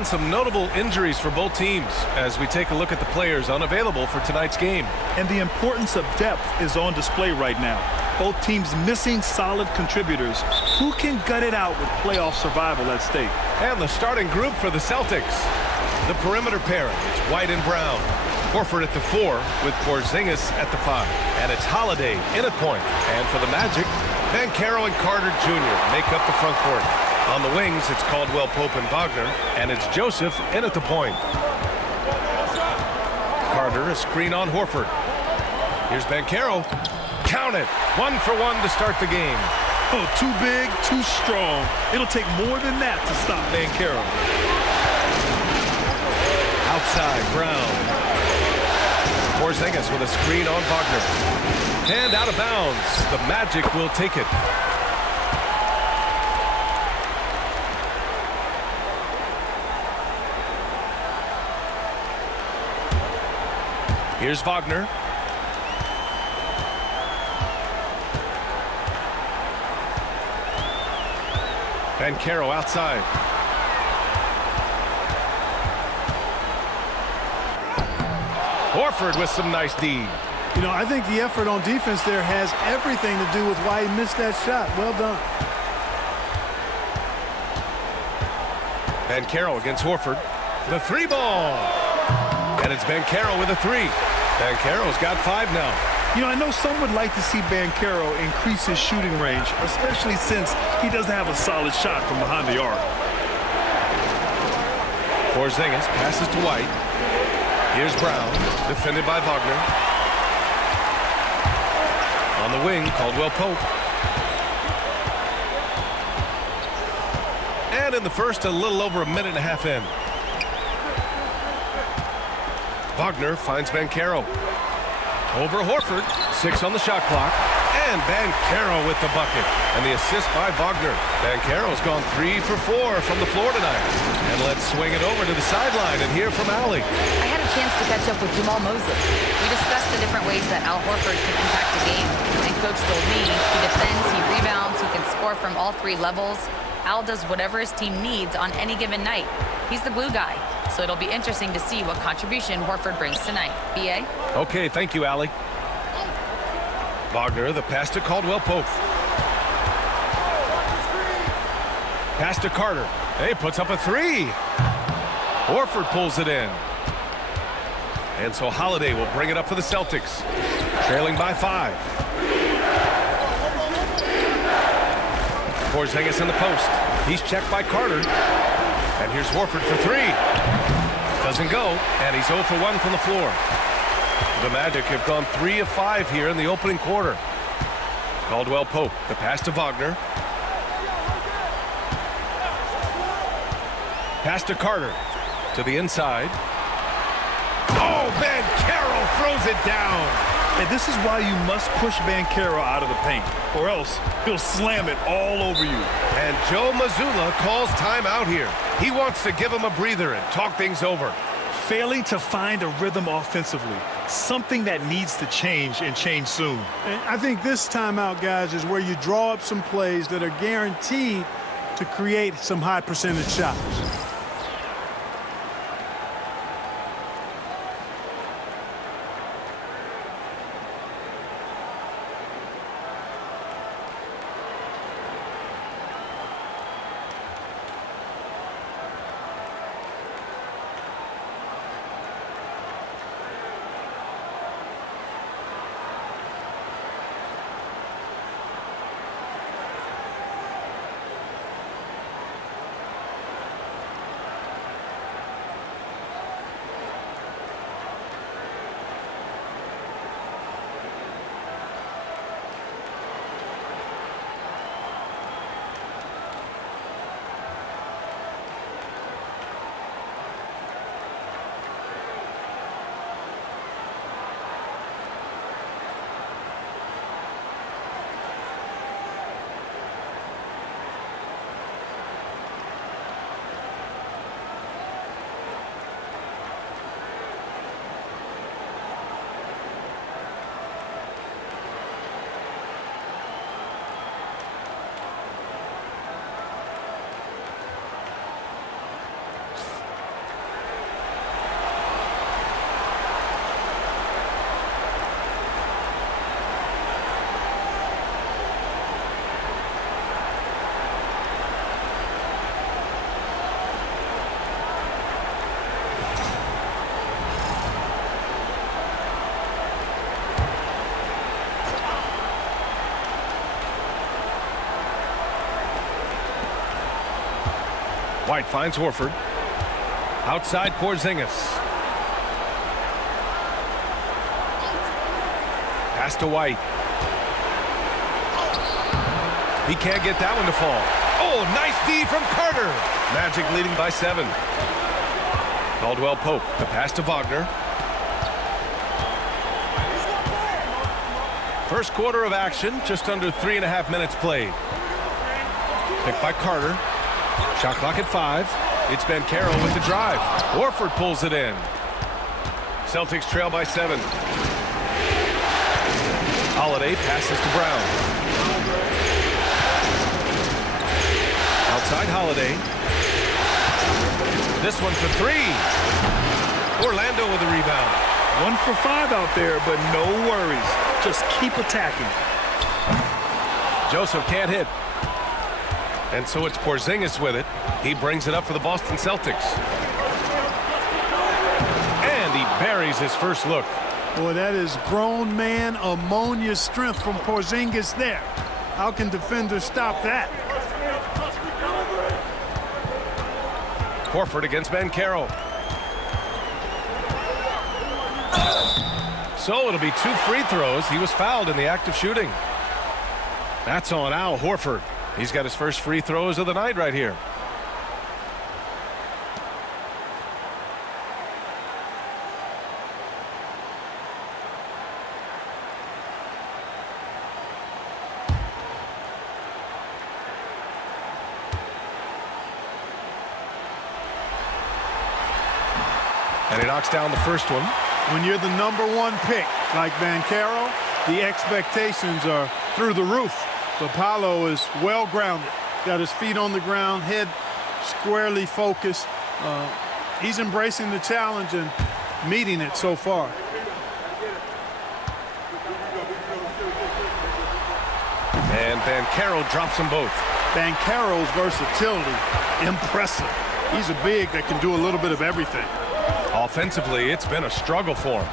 And some notable injuries for both teams as we take a look at the players unavailable for tonight's game. And the importance of depth is on display right now. Both teams missing solid contributors. Who can gut it out with playoff survival at stake? And the starting group for the Celtics. The perimeter pairing, it's White and Brown. Horford at the 4 with Porzingis at the 5. And it's Holiday in at point. And for the Magic, Banchero and Carter Jr. make up the front court. On the wings, it's Caldwell Pope and Wagner, and it's Joseph in at the point. Carter, a screen on Horford. Here's Banchero. Count it. 1 for 1 to start the game. Oh, too big, too strong. It'll take more than that to stop Banchero. Outside, Brown. Porzingis with a screen on Wagner. And out of bounds. The Magic will take it. Here's Wagner. Banchero outside. Horford with some nice D. You know, I think the effort on defense there has everything to do with why he missed that shot. Well done. Banchero against Horford. The 3 ball. And it's Banchero with a 3. Banchero's got 5 now. You know, I know some would like to see Banchero increase his shooting range, especially since he doesn't have a solid shot from behind the arc. Porzingis passes to White. Here's Brown, defended by Wagner. On the wing, Caldwell Pope. And in the first, a little over a minute and a half in. Wagner finds Banchero. Over Horford, 6 on the shot clock. And Banchero with the bucket. And the assist by Wagner. Banchero's gone 3 for 4 from the floor tonight. And let's swing it over to the sideline and hear from Allie. I had a chance to catch up with Jamal Mosley. We discussed the different ways that Al Horford can impact a game. And Coach told me he defends, he rebounds, he can score from all 3 levels. Al does whatever his team needs on any given night. He's the glue guy. So it'll be interesting to see what contribution Horford brings tonight. B.A.? Okay, thank you, Allie. Wagner, the pass to Caldwell Pope. Pass to Carter. He puts up a 3. Horford pulls it in. And so Holiday will bring it up for the Celtics. Trailing by 5. Porzingis in the post. He's checked by Carter. And here's Horford for 3. Doesn't go, and he's 0 for 1 from the floor. The Magic have gone 3 of 5 here in the opening quarter. Caldwell Pope, the pass to Wagner. Pass to Carter, to the inside. Oh, Banchero throws it down. And this is why you must push Banchero out of the paint, or else he'll slam it all over you. And Joe Mazzulla calls timeout here. He wants to give him a breather and talk things over. Failing to find a rhythm offensively, something that needs to change and change soon. And I think this timeout, guys, is where you draw up some plays that are guaranteed to create some high percentage shots. White finds Horford. Outside Porzingis. Pass to White. He can't get that one to fall. Oh, nice D from Carter. Magic leading by 7. Caldwell Pope, the pass to Wagner. First quarter of action, just under 3.5 minutes played. Picked by Carter. Shot clock at 5. It's Banchero with the drive. Horford pulls it in. Celtics trail by 7. Holiday passes to Brown. Outside Holiday. This one for 3. Orlando with a rebound. 1 for 5 out there, but no worries. Just keep attacking. Joseph can't hit. And so it's Porzingis with it. He brings it up for the Boston Celtics. And he buries his first look. Boy, that is grown man ammonia strength from Porzingis there. How can defenders stop that? Horford against Banchero. So it'll be 2 free throws. He was fouled in the act of shooting. That's on Al Horford. He's got his first free throws of the night right here. And he knocks down the first one. When you're the #1 pick, like Banchero, the expectations are through the roof. But Paolo is well-grounded. Got his feet on the ground, head squarely focused. He's embracing the challenge and meeting it so far. And Banchero drops them both. Banchero's versatility, impressive. He's a big that can do a little bit of everything. Offensively, it's been a struggle for him.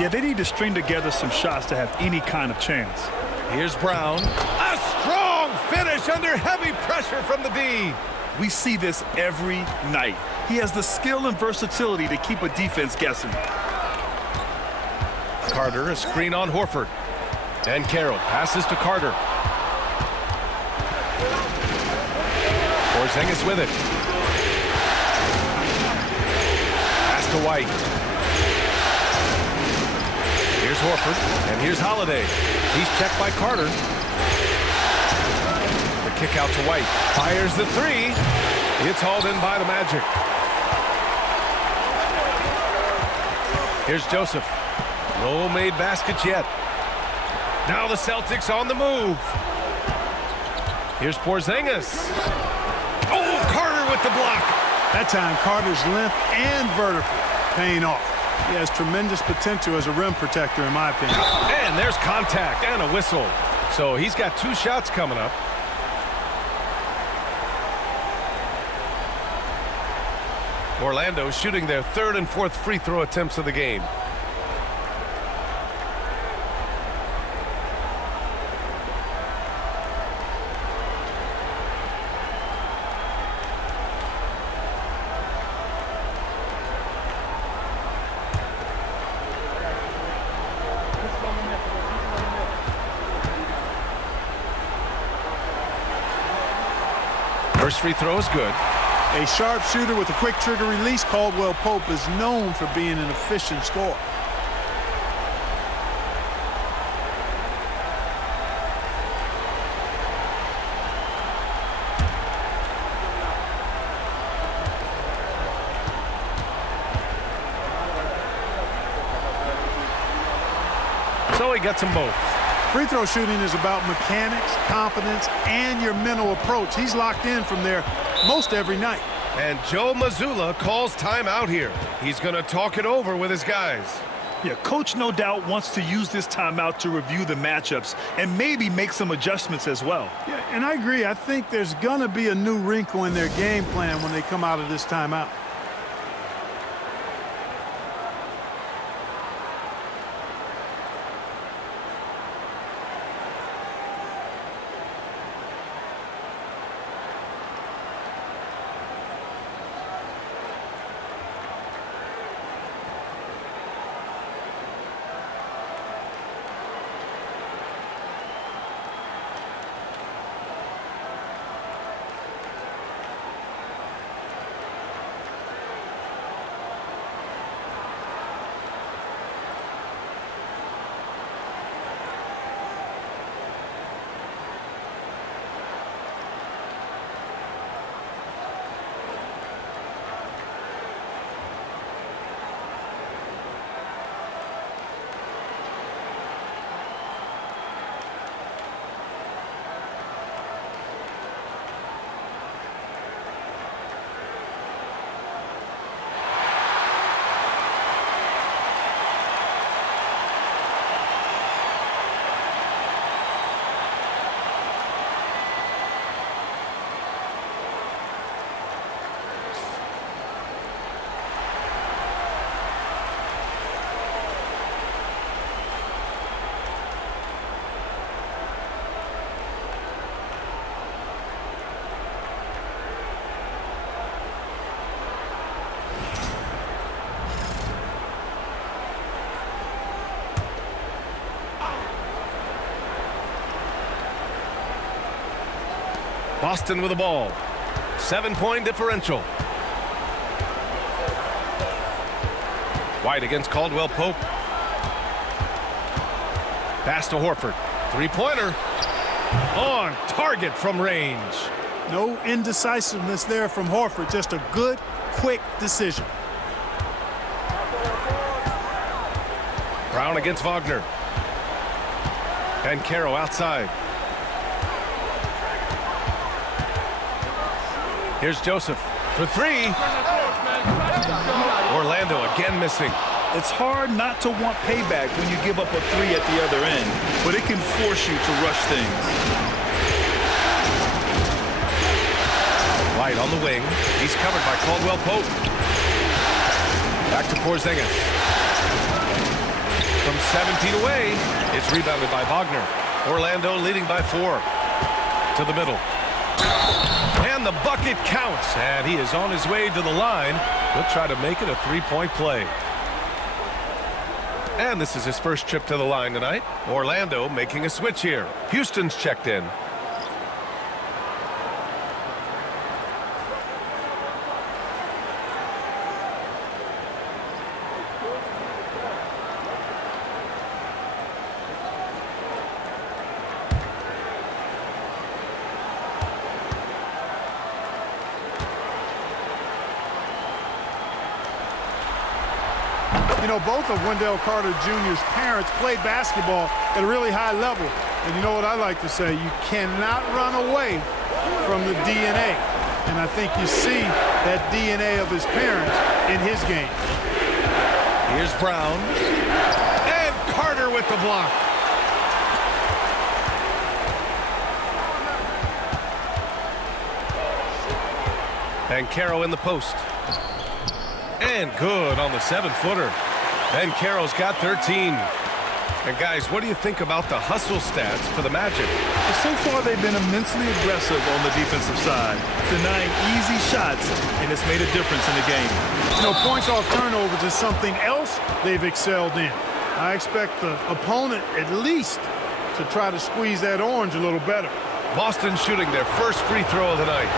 Yeah, they need to string together some shots to have any kind of chance. Here's Brown. A strong finish under heavy pressure from the D. We see this every night. He has the skill and versatility to keep a defense guessing. Carter, a screen on Horford. And Carroll passes to Carter. Porzingis with it. Pass to White. Here's Horford, and here's Holiday. He's checked by Carter. The kick out to White. Fires the 3. It's hauled in by the Magic. Here's Joseph. No made baskets yet. Now the Celtics on the move. Here's Porzingis. Oh, Carter with the block. That time, Carter's length and vertical paying off. He has tremendous potential as a rim protector, in my opinion. And there's contact and a whistle. So he's got 2 shots coming up. Orlando shooting their 3rd and 4th free throw attempts of the game. First free throw is good. A sharpshooter with a quick trigger release, Caldwell Pope is known for being an efficient scorer. So he gets them both. Free throw shooting is about mechanics, confidence, and your mental approach. He's locked in from there most every night. And Joe Mazzulla calls timeout here. He's going to talk it over with his guys. Yeah, coach no doubt wants to use this timeout to review the matchups and maybe make some adjustments as well. Yeah, and I agree. I think there's going to be a new wrinkle in their game plan when they come out of this timeout. Boston with the ball. 7-point differential. White against Caldwell Pope. Pass to Horford. Three-pointer. On target from range. No indecisiveness there from Horford. Just a good, quick decision. Brown against Wagner. Banchero outside. Here's Joseph for three. Orlando again missing. It's hard not to want payback when you give up a three at the other end, but it can force you to rush things. White on the wing. He's covered by Caldwell Pope. Back to Porzingis. From 17 away, it's rebounded by Wagner. Orlando leading by 4. To the middle. And the bucket counts, and he is on his way to the line. He'll try to make it a three-point play. And this is his first trip to the line tonight. Orlando making a switch here. Houston's checked in. You know, both of Wendell Carter Jr.'s parents played basketball at a really high level. And you know what I like to say? You cannot run away from the DNA. And I think you see that DNA of his parents in his game. Here's Brown. And Carter with the block. Banchero in the post. And good on the 7-footer. Banchero's got 13. And guys, what do you think about the hustle stats for the Magic? So far, they've been immensely aggressive on the defensive side, denying easy shots, and it's made a difference in the game. You know, points off turnovers is something else they've excelled in. I expect the opponent at least to try to squeeze that orange a little better. Boston shooting their first free throw of the night.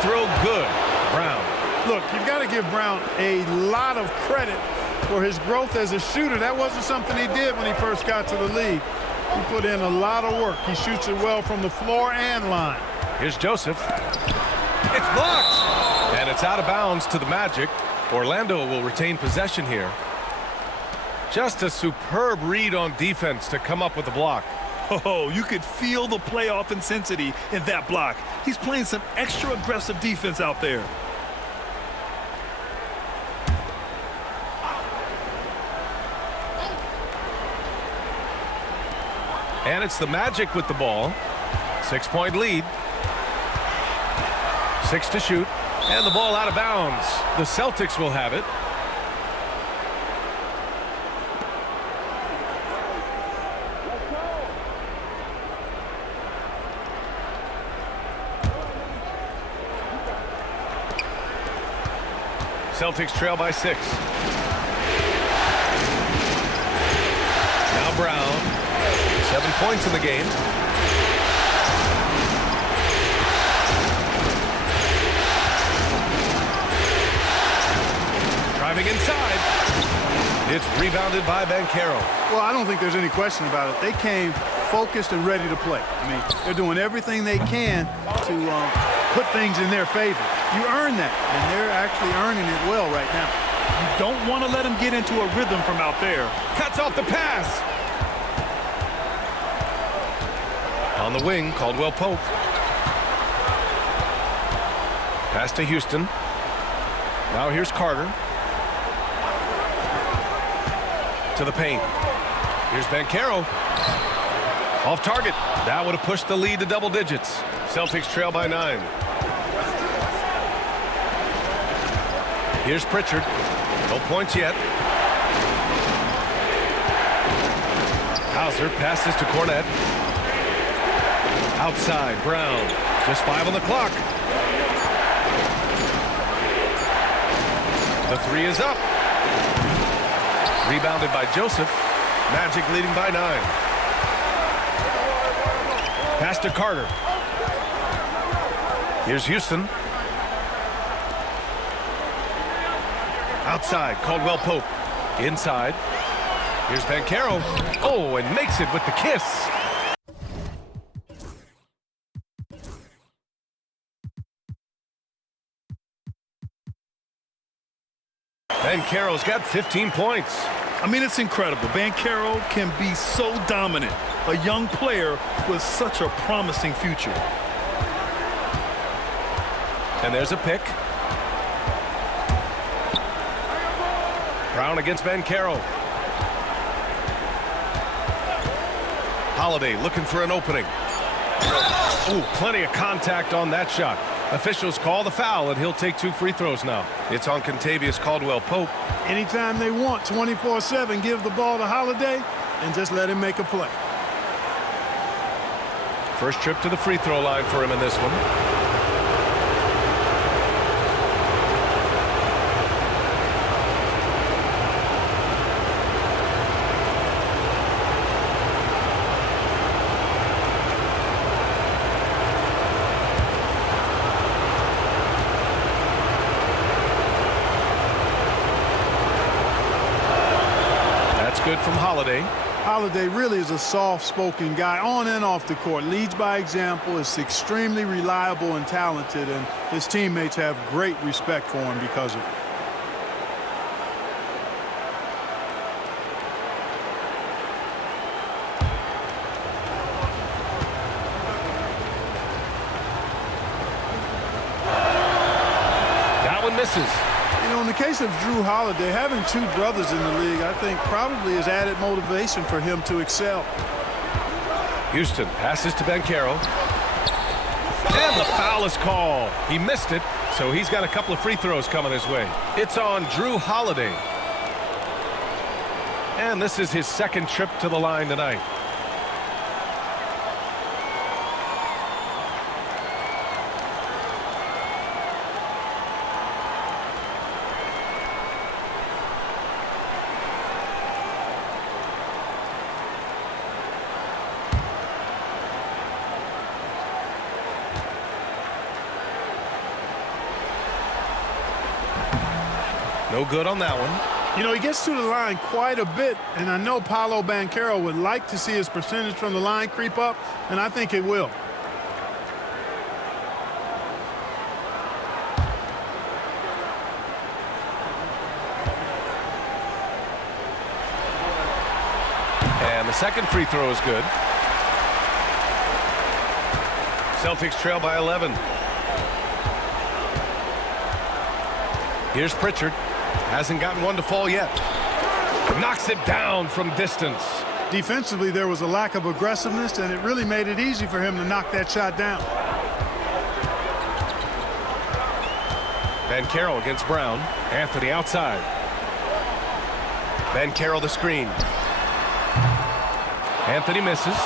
Throw good. Brown. Look, you've got to give Brown a lot of credit for his growth as a shooter. That wasn't something he did when he first got to the league. He put in a lot of work. He shoots it well from the floor and line. Here's Joseph. It's blocked. And it's out of bounds to the Magic. Orlando will retain possession here. Just a superb read on defense to come up with the block. Oh, you could feel the playoff intensity in that block. He's playing some extra aggressive defense out there. And it's the Magic with the ball. 6-point lead. 6 to shoot. And the ball out of bounds. The Celtics will have it. Celtics trail by 6. Now Brown. 7 points in the game. Driving inside. It's rebounded by Banchero. Well, I don't think there's any question about it. They came focused and ready to play. I mean, they're doing everything they can to put things in their favor. You earn that, and they're actually earning it well right now. You don't want to let them get into a rhythm from out there. Cuts off the pass. On the wing, Caldwell Pope. Pass to Houston. Now here's Carter. To the paint. Here's Banchero. Off target. That would have pushed the lead to double digits. Celtics trail by 9. Here's Pritchard. No points yet. Hauser passes to Cornette. Outside, Brown. Just 5 on the clock. The 3 is up. Rebounded by Joseph. Magic leading by 9. Pass to Carter. Here's Houston. Outside, Caldwell Pope. Inside. Here's Banchero. Oh, and makes it with the kiss. Banchero's got 15 points. I mean, it's incredible. Banchero can be so dominant. A young player with such a promising future. And there's a pick. Brown against Banchero. Holiday looking for an opening. Ooh, plenty of contact on that shot. Officials call the foul, and he'll take 2 free throws now. It's on Kentavious Caldwell-Pope. Anytime they want, 24/7, give the ball to Holiday and just let him make a play. First trip to the free throw line for him in this one. Good from Holiday. Holiday really is a soft-spoken guy on and off the court. Leads by example, is extremely reliable and talented, and his teammates have great respect for him because of it. That one misses. You know, in the case of Jrue Holiday, having 2 brothers in the league, I think probably has added motivation for him to excel. Houston passes to Banchero. And the foul is called. He missed it, so he's got a couple of free throws coming his way. It's on Jrue Holiday. And this is his 2nd trip to the line tonight. No good on that one. You know, he gets to the line quite a bit, and I know Paolo Banchero would like to see his percentage from the line creep up, and I think it will. And the 2nd free throw is good. Celtics trail by 11. Here's Pritchard. Hasn't gotten one to fall yet. Knocks it down from distance. Defensively, there was a lack of aggressiveness, and it really made it easy for him to knock that shot down. Banchero against Brown. Anthony outside. Banchero the screen. Anthony misses.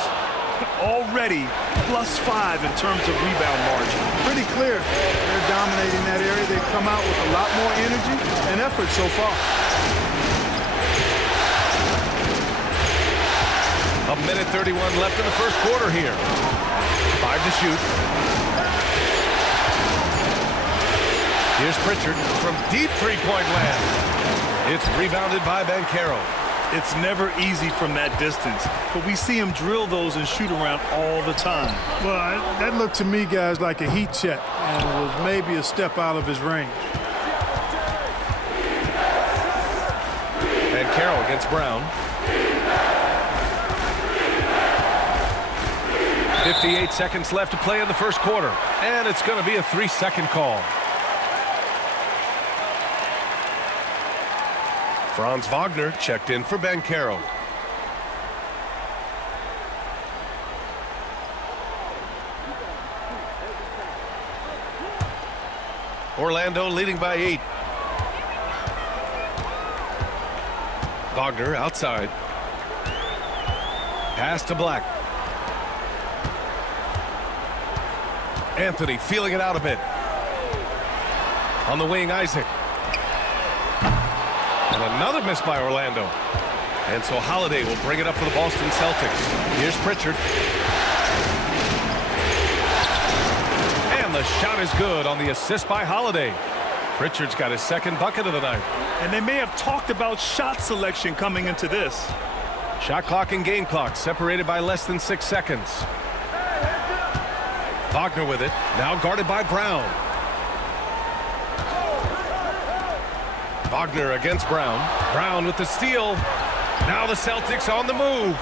Already +5 in terms of rebound margin. Pretty clear they're dominating that area. They've come out with a lot more energy and effort so far. 1:31 left in the first quarter here. 5 to shoot. Here's Pritchard from deep three-point land. It's rebounded by Banchero. It's never easy from that distance, but we see him drill those and shoot around all the time. Well, that looked to me, guys, like a heat check, and it was maybe a step out of his range. Banchero against Brown. 58 seconds left to play in the first quarter, and it's going to be a 3-second call. Franz Wagner checked in for Banchero. Orlando leading by 8. Wagner outside. Pass to Black. Anthony feeling it out a bit. On the wing, Isaac. And another miss by Orlando. And so Holiday will bring it up for the Boston Celtics. Here's Pritchard. And the shot is good on the assist by Holiday. Pritchard's got his second bucket of the night. And they may have talked about shot selection coming into this. Shot clock and game clock separated by less than 6 seconds. Wagner with it, now guarded by Brown. Wagner against Brown. Brown with the steal. Now the Celtics on the move.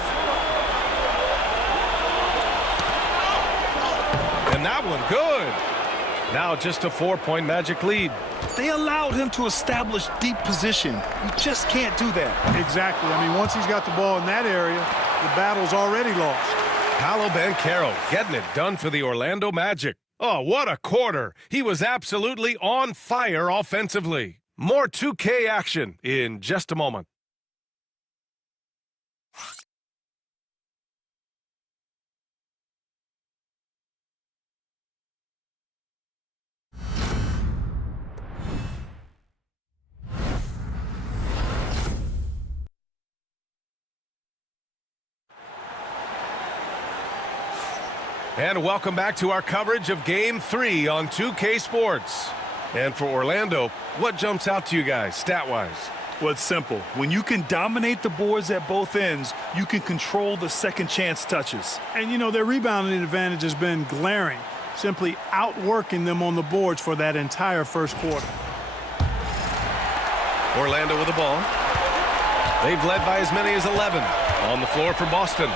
And that one good. Now just a 4-point Magic lead. They allowed him to establish deep position. You just can't do that. Exactly. I mean, once he's got the ball in that area, the battle's already lost. Paolo Banchero getting it done for the Orlando Magic. Oh, what a quarter. He was absolutely on fire offensively. More 2K action in just a moment. And welcome back to our coverage of Game 3 on 2K Sports. And for Orlando, what jumps out to you guys, stat-wise? Well, it's simple. When you can dominate the boards at both ends, you can control the second chance touches. And, you know, their rebounding advantage has been glaring, simply outworking them on the boards for that entire first quarter. Orlando with the ball. They've led by as many as 11. On the floor for Boston.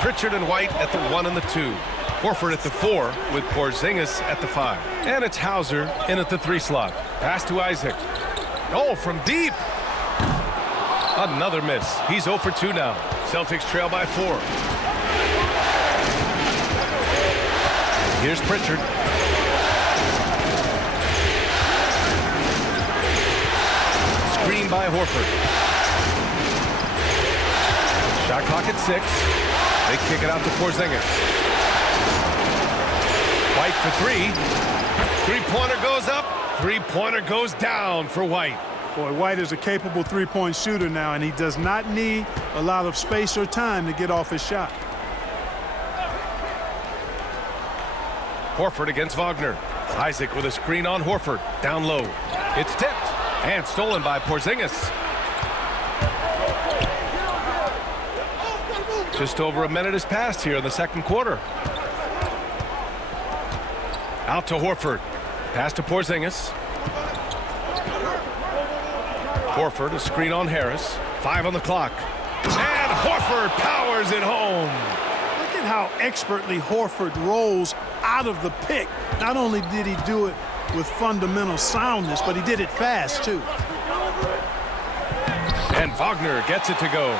Pritchard and White at the 1 and the 2. Horford at the 4 with Porzingis at the 5. And it's Hauser in at the 3 slot. Pass to Isaac. Oh, from deep. Another miss. He's 0 for 2 now. Celtics trail by 4. Here's Pritchard. Screen by Horford. Shot clock at 6. They kick it out to Porzingis. White for 3. Three-pointer goes up. Three-pointer goes down for White. Boy, White is a capable three-point shooter now, and he does not need a lot of space or time to get off his shot. Horford against Wagner. Isaac with a screen on Horford. Down low. It's tipped and stolen by Porzingis. Just over a minute has passed here in the second quarter. Out to Horford. Pass to Porzingis. Horford, a screen on Harris. 5 on the clock. And Horford powers it home. Look at how expertly Horford rolls out of the pick. Not only did he do it with fundamental soundness, but he did it fast, too. And Wagner gets it to go.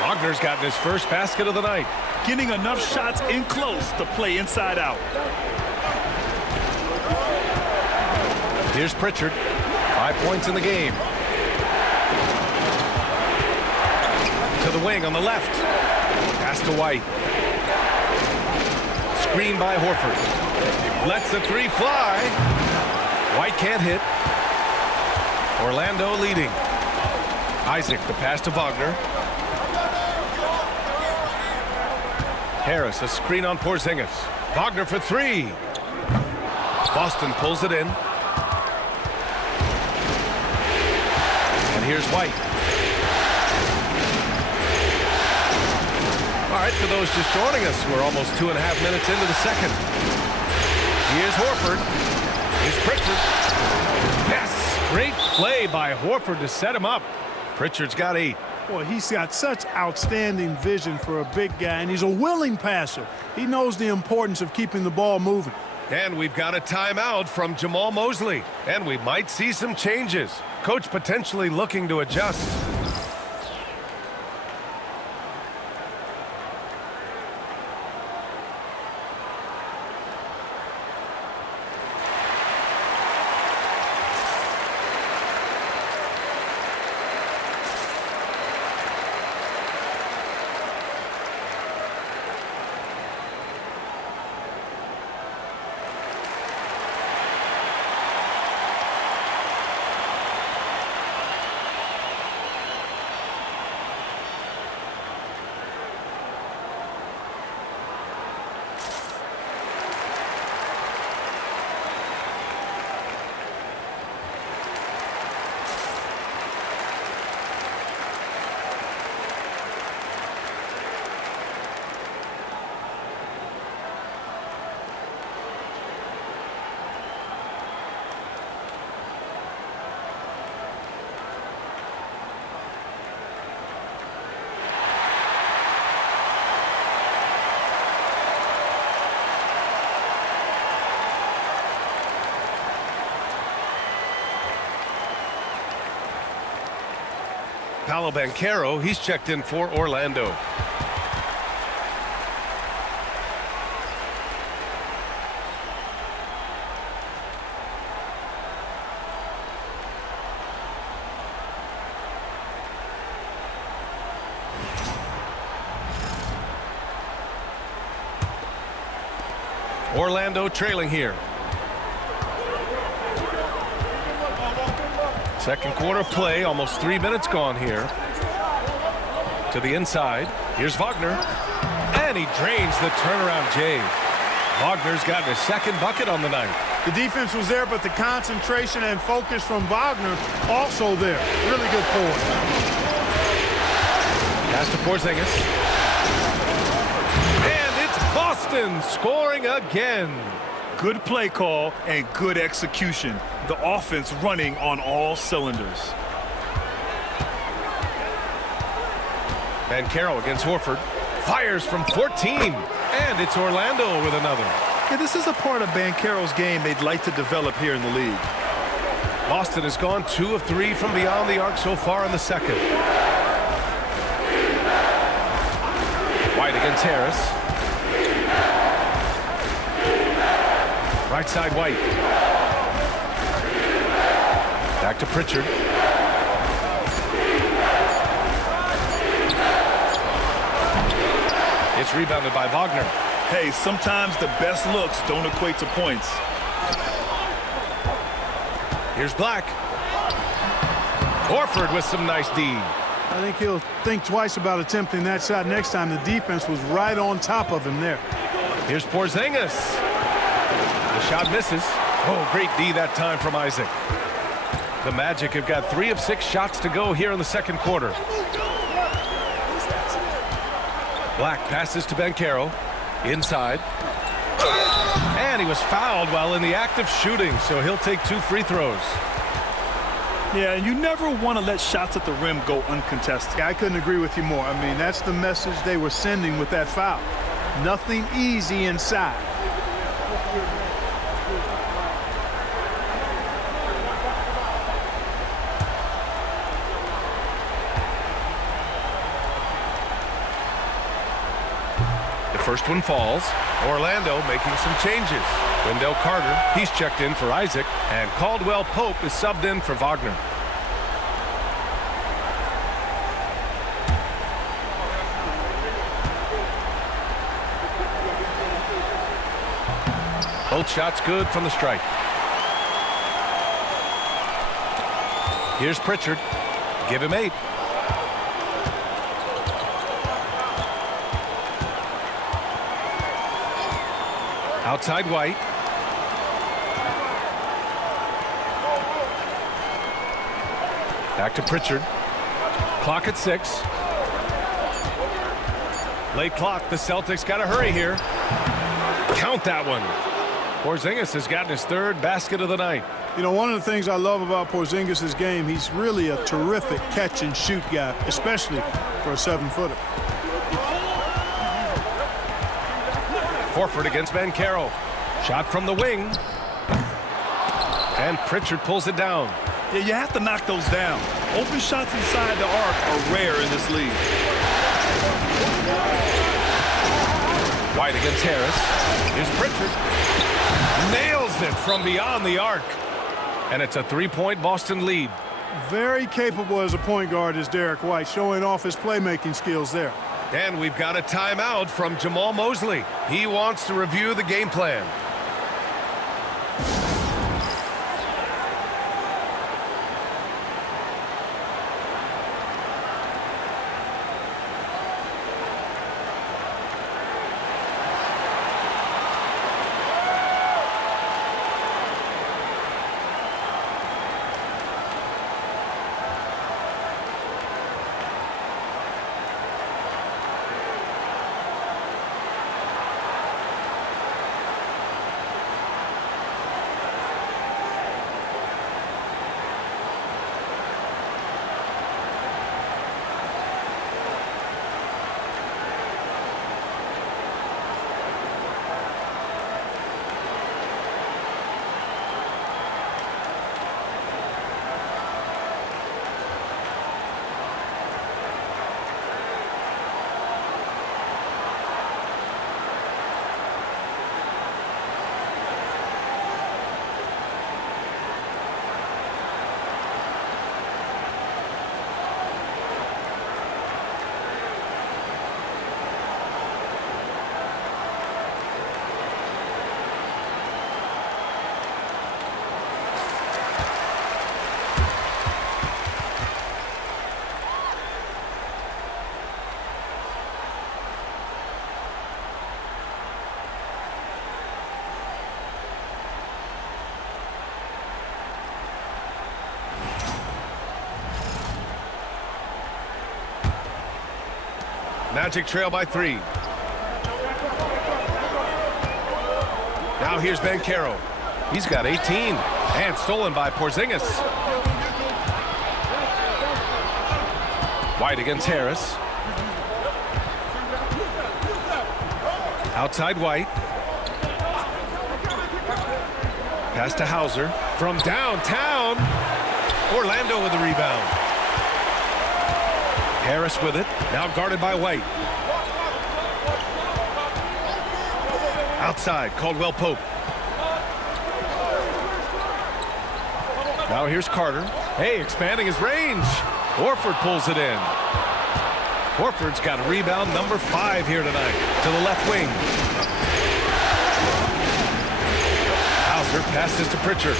Wagner's gotten his first basket of the night. Getting enough shots in close to play inside out. Here's Pritchard. 5 points in the game. To the wing on the left. Pass to White. Screen by Horford. Lets the 3 fly. White can't hit. Orlando leading. Isaac, the pass to Wagner. Harris, a screen on Porzingis. Wagner for 3. Boston pulls it in. And here's White. All right, for those just joining us, we're almost 2.5 minutes into the second. Here's Horford. Here's Pritchard. Yes, great play by Horford to set him up. Pritchard's got 8. Boy, he's got such outstanding vision for a big guy, and he's a willing passer. He knows the importance of keeping the ball moving. And we've got a timeout from Jamahl Mosley. And we might see some changes. Coach potentially looking to adjust. Paolo Banchero, he's checked in for Orlando. Orlando trailing here. Second quarter play, almost 3 minutes gone here. To the inside, here's Wagner. And he drains the turnaround J. Wagner's gotten his second bucket on the night. The defense was there, but the concentration and focus from Wagner also there. Really good forward. Pass to Porzingis. Boston scoring again. Good play call and good execution. The offense running on all cylinders. Banchero against Horford. Fires from 14. And it's Orlando with another. Yeah, this is a part of Banchero's game they'd like to develop here in the league. Boston has gone 2 of 3 from beyond the arc so far in the second. White against Harris. Right side, White. Back to Pritchard. It's rebounded by Wagner. Hey, sometimes the best looks don't equate to points. Here's Black. Horford with some nice D. I think he'll think twice about attempting that shot next time. The defense was right on top of him there. Here's Porzingis. The shot misses. Oh, great D that time from Isaac. The Magic have got 3 of 6 shots to go here in the second quarter. Black passes to Banchero. Inside. And he was fouled while in the act of shooting, so he'll take 2 free throws. Yeah, and you never want to let shots at the rim go uncontested. Yeah, I couldn't agree with you more. I mean, that's the message they were sending with that foul. Nothing easy inside. First one falls. Orlando making some changes. Wendell Carter, he's checked in for Isaac, and Caldwell Pope is subbed in for Wagner. Both shots good from the stripe. Here's Pritchard. Give him 8. Outside White. Back to Pritchard. Clock at 6. Late clock. The Celtics got to hurry here. Count that one. Porzingis has gotten his 3rd basket of the night. You know, one of the things I love about Porzingis' game, he's really a terrific catch-and-shoot guy, especially for a 7-footer. Horford against Banchero. Shot from the wing. And Pritchard pulls it down. Yeah, you have to knock those down. Open shots inside the arc are rare in this league. White against Harris. Here's Pritchard. Nails it from beyond the arc. And it's a 3-point Boston lead. Very capable as a point guard is Derek White, showing off his playmaking skills there. And we've got a timeout from Jamahl Mosley. He wants to review the game plan. Magic trail by 3. Now here's Banchero. He's got 18. And stolen by Porzingis. White against Harris. Outside White. Pass to Hauser. From downtown. Orlando with the rebound. Harris with it. Now guarded by White. Outside, Caldwell Pope. Now here's Carter. Hey, expanding his range. Horford pulls it in. Horford's got rebound number 5 here tonight. To the left wing. Hauser passes to Pritchard.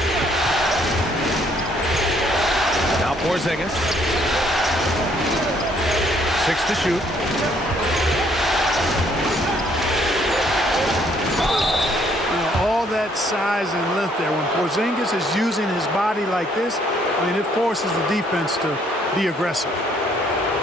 Now Porzingis. 6 to shoot. All that size and length there. When Porzingis is using his body like this, I mean, it forces the defense to be aggressive.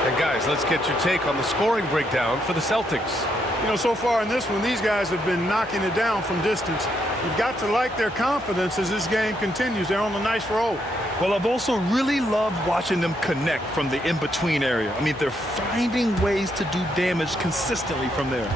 And guys, let's get your take on the scoring breakdown for the Celtics. You know, so far in this one, these guys have been knocking it down from distance. You've got to like their confidence as this game continues. They're on a nice roll. Well, I've also really loved watching them connect from the in-between area. I mean, they're finding ways to do damage consistently from there.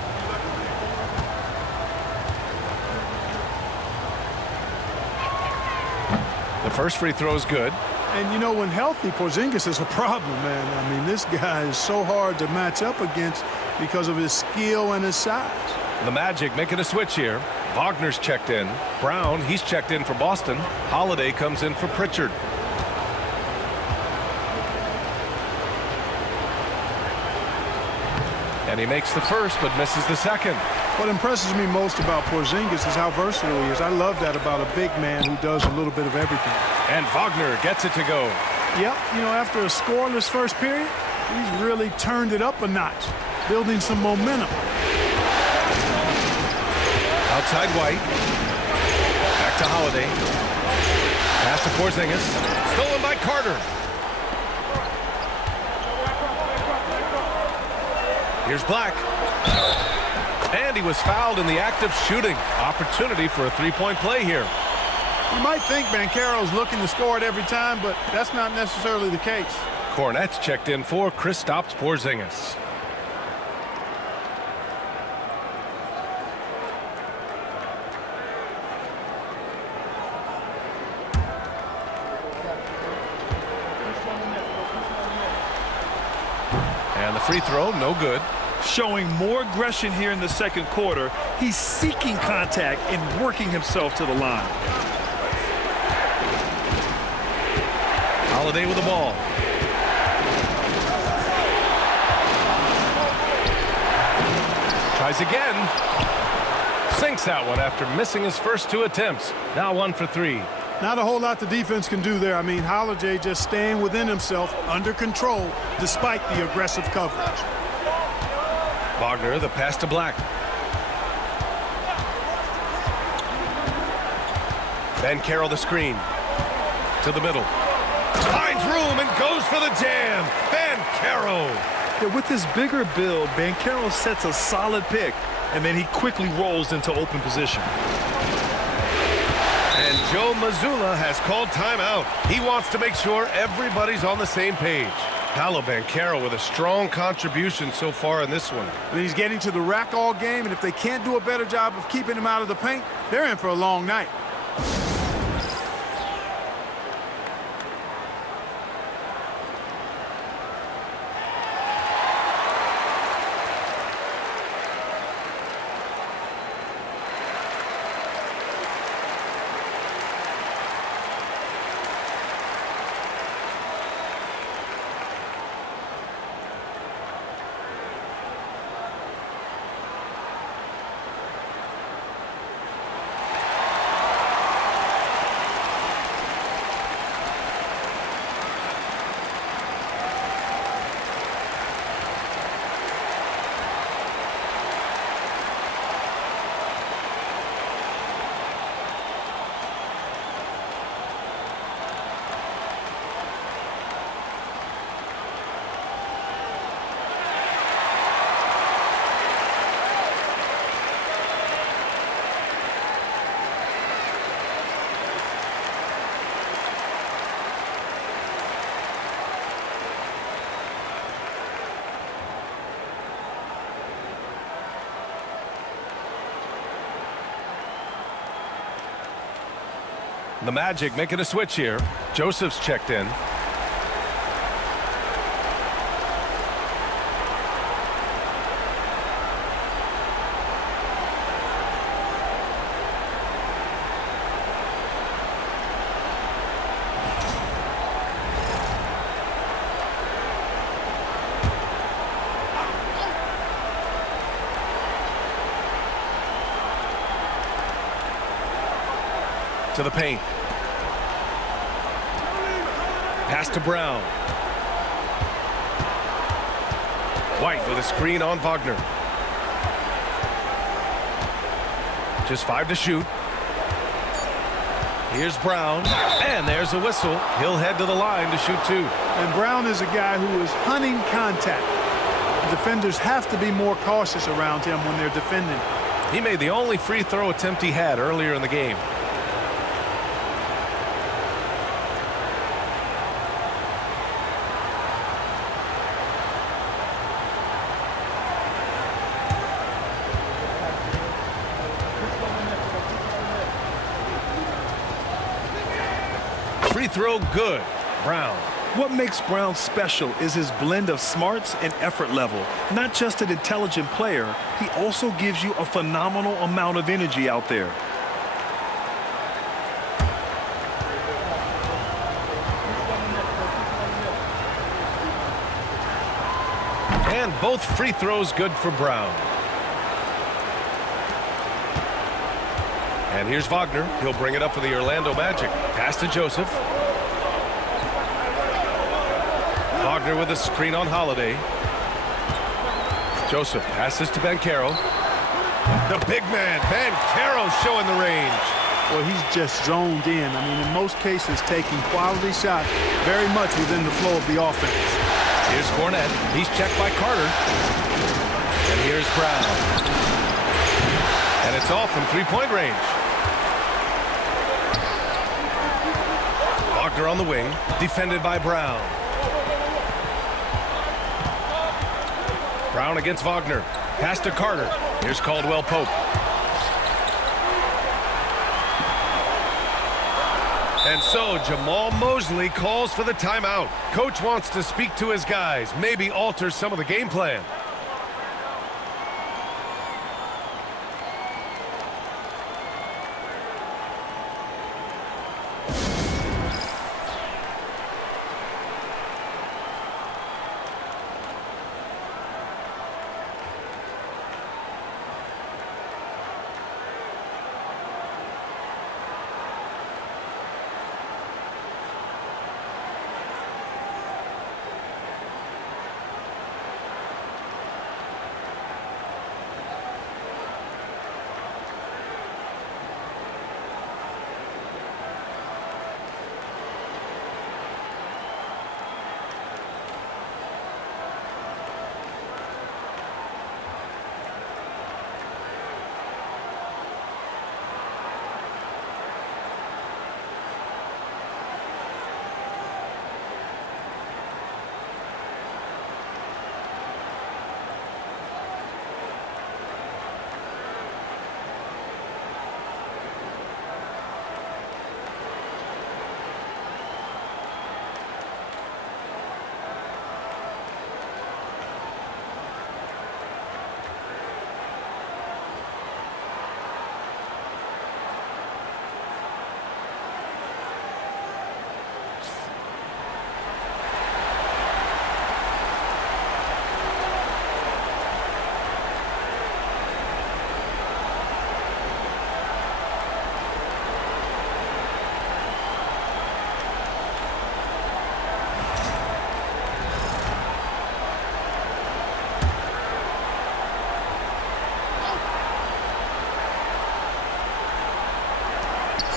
The first free throw is good. And, you know, when healthy, Porzingis is a problem, man. I mean, this guy is so hard to match up against because of his skill and his size. The Magic making a switch here. Wagner's checked in. Brown, he's checked in for Boston. Holiday comes in for Pritchard. And he makes the first, but misses the second. What impresses me most about Porzingis is how versatile he is. I love that about a big man who does a little bit of everything. And Wagner gets it to go. Yep, you know, after a scoreless first period, he's really turned it up a notch, building some momentum. Outside White. Back to Holiday. Pass to Porzingis. Stolen by Carter. Here's Black. And he was fouled in the act of shooting. Opportunity for a three-point play here. You might think Banchero's looking to score it every time, but that's not necessarily the case. Cornette's checked in for Kristaps Porzingis. And the free throw, no good. Showing more aggression here in the second quarter. He's seeking contact and working himself to the line. Holiday with the ball. Tries again. Sinks that one after missing his first 2 attempts. Now 1 for 3. Not a whole lot the defense can do there. I mean, Holiday just staying within himself, under control, despite the aggressive coverage. Wagner, the pass to Black. Banchero the screen. To the middle. Finds room and goes for the jam. Banchero. Yeah, with his bigger build, Banchero sets a solid pick, and then he quickly rolls into open position. And Joe Mazzulla has called timeout. He wants to make sure everybody's on the same page. Paolo Banchero with a strong contribution so far in this one. I mean, he's getting to the rack all game, and if they can't do a better job of keeping him out of the paint, they're in for a long night. The Magic making a switch here. Joseph's checked in. To the paint. Pass to Brown. White with a screen on Wagner. Just 5 to shoot. Here's Brown, and there's a whistle. He'll head to the line to shoot 2. And Brown is a guy who is hunting contact. Defenders have to be more cautious around him when they're defending. He made the only free throw attempt he had earlier in the game. Free throw good. Brown. What makes Brown special is his blend of smarts and effort level. Not just an intelligent player, he also gives you a phenomenal amount of energy out there. And both free throws good for Brown. And here's Wagner. He'll bring it up for the Orlando Magic. Pass to Joseph. Wagner with a screen on Holiday. Joseph passes to Banchero. The big man, Banchero, showing the range. Well, he's just zoned in. I mean, in most cases, taking quality shots very much within the flow of the offense. Here's Cornette. He's checked by Carter. And here's Brown. And it's off from three-point range. Wagner on the wing, defended by Brown. Brown against Wagner. Pass to Carter. Here's Caldwell Pope. And so Jamal Mosley calls for the timeout. Coach wants to speak to his guys, maybe alter some of the game plan.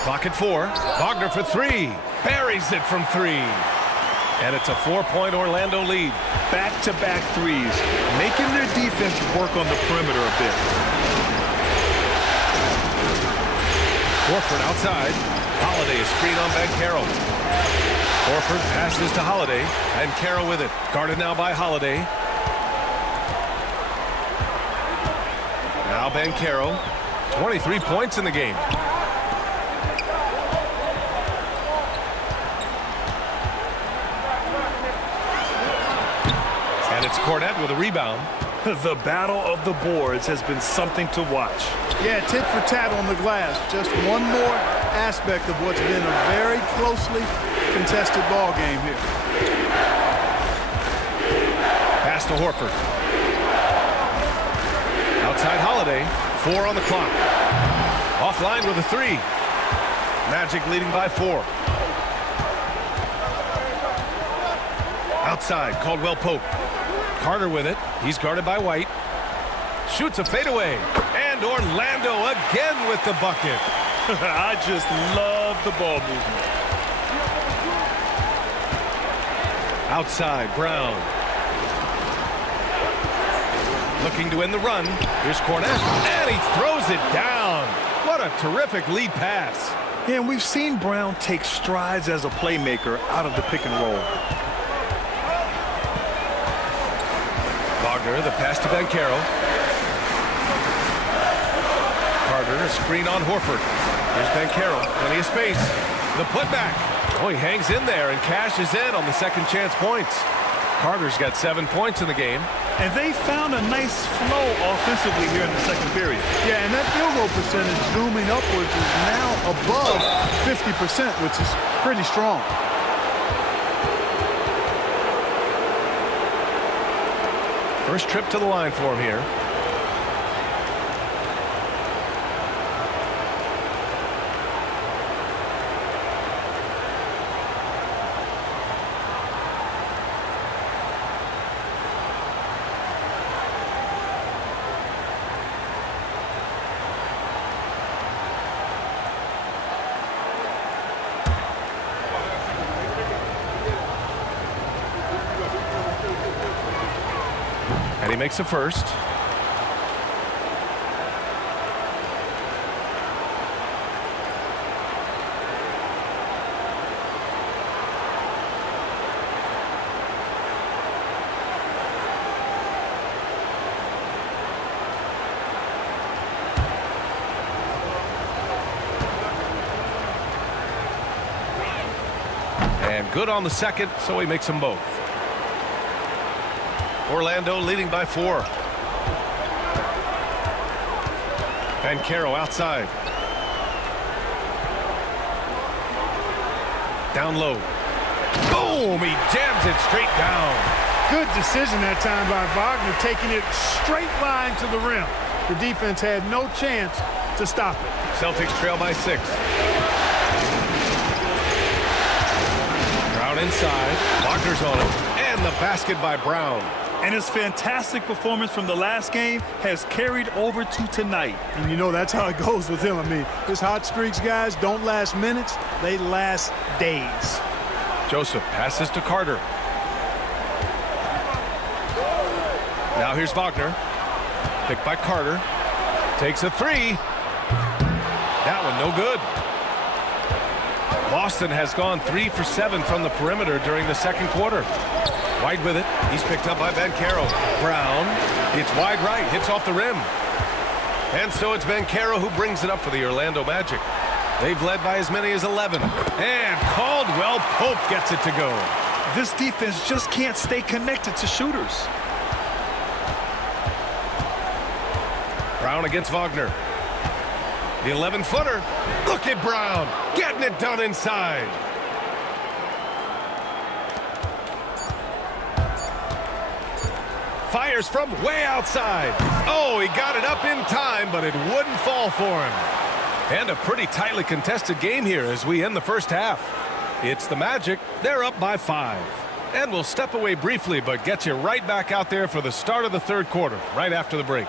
Clock at 4. Wagner for 3. Buries it from 3. And it's a 4-point Orlando lead. Back-to-back threes, making their defense work on the perimeter a bit. Horford outside. Holiday is screen on Banchero. Horford passes to Holiday. Banchero with it. Guarded now by Holiday. Now Banchero. 23 points in the game. It's Cornette with a rebound. The battle of the boards has been something to watch. Yeah, tit for tat on the glass. Just one more aspect of what's been a very closely contested ball game here. Pass to Horford. Outside Holiday. 4 on the clock. Offline with a 3. Magic leading by 4. Outside, Caldwell-Pope. Carter with it. He's guarded by White. Shoots a fadeaway. And Orlando again with the bucket. I just love the ball movement. Outside, Brown. Looking to end the run. Here's Cornette. And he throws it down. What a terrific lead pass. Yeah, and we've seen Brown take strides as a playmaker out of the pick and roll. Wagner, the pass to Banchero. Carter, a screen on Horford. Here's Banchero, plenty of space. The putback. Oh, he hangs in there and cashes in on the second chance points. Carter's got 7 points in the game. And they found a nice flow offensively here in the second period. Yeah, and that field goal percentage zooming upwards is now above 50%, which is pretty strong. First trip to the line for him here. And he makes the first. And good on the second, so he makes them both. Orlando leading by 4. Banchero outside. Down low. Boom! He jams it straight down. Good decision that time by Wagner, taking it straight line to the rim. The defense had no chance to stop it. Celtics trail by 6. Brown inside. Wagner's on it. And the basket by Brown. And his fantastic performance from the last game has carried over to tonight. And you know that's how it goes with him. I mean, his hot streaks, guys, don't last minutes. They last days. Joseph passes to Carter. Now here's Wagner. Picked by Carter. Takes a 3. That one no good. Boston has gone 3 for 7 from the perimeter during the second quarter. White with it. He's picked up by Banchero. Brown. It's wide right. Hits off the rim. And so it's Banchero who brings it up for the Orlando Magic. They've led by as many as 11. And Caldwell-Pope gets it to go. This defense just can't stay connected to shooters. Brown against Wagner. The 11-footer. Look at Brown. Getting it done inside. Fires from way outside. Oh, he got it up in time, but it wouldn't fall for him. And a pretty tightly contested game here as we end the first half. It's the Magic. They're up by 5. And we'll step away briefly, but get you right back out there for the start of the third quarter, right after the break.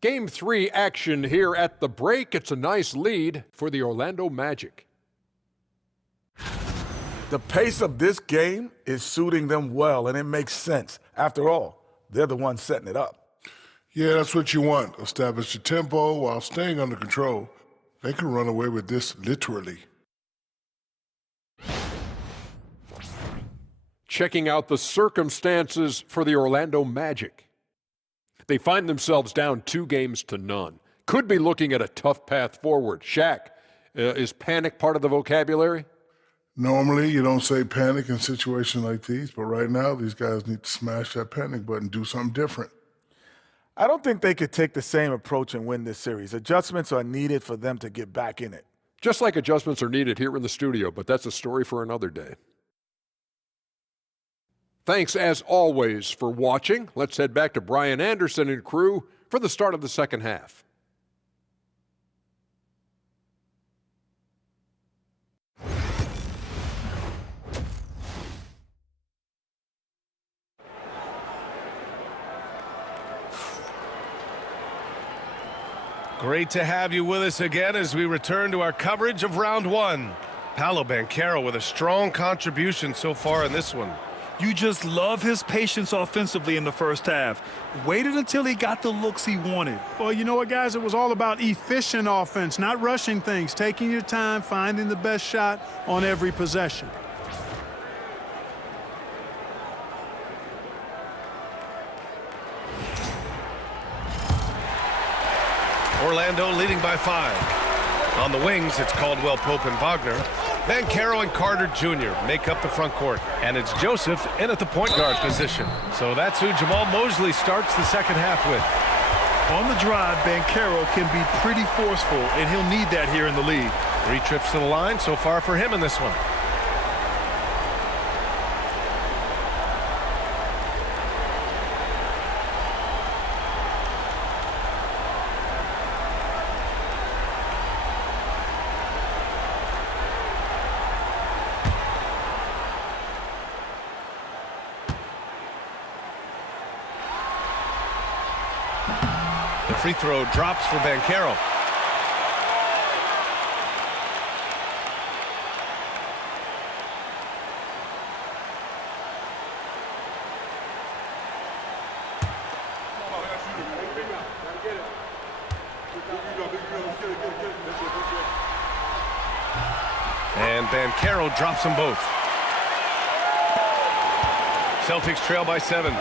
Game 3 action here at the break. It's a nice lead for the Orlando Magic. The pace of this game is suiting them well, and it makes sense. After all, they're the ones setting it up. Yeah, that's what you want. Establish the tempo while staying under control. They can run away with this literally. Checking out the circumstances for the Orlando Magic. They find themselves down 2-0. Could be looking at a tough path forward. Shaq, is panic part of the vocabulary? Normally, you don't say panic in situations like these, but right now, these guys need to smash that panic button, do something different. I don't think they could take the same approach and win this series. Adjustments are needed for them to get back in it. Just like adjustments are needed here in the studio, but that's a story for another day. Thanks, as always, for watching. Let's head back to Brian Anderson and crew for the start of the second half. Great to have you with us again as we return to our coverage of round one. Paolo Banchero with a strong contribution so far in this one. You just love his patience offensively in the first half. Waited until he got the looks he wanted. Well, you know what, guys? It was all about efficient offense, not rushing things, taking your time, finding the best shot on every possession. Orlando leading by 5. On the wings, it's Caldwell Pope and Wagner. Banchero and Carter Jr. make up the front court. And it's Joseph in at the point guard position. So that's who Jamal Mosley starts the second half with. On the drive, Banchero can be pretty forceful, and he'll need that here in the league. 3 trips to the line so far for him in this one. The free throw drops for Banchero. And Banchero drops them both. Celtics trail by 7.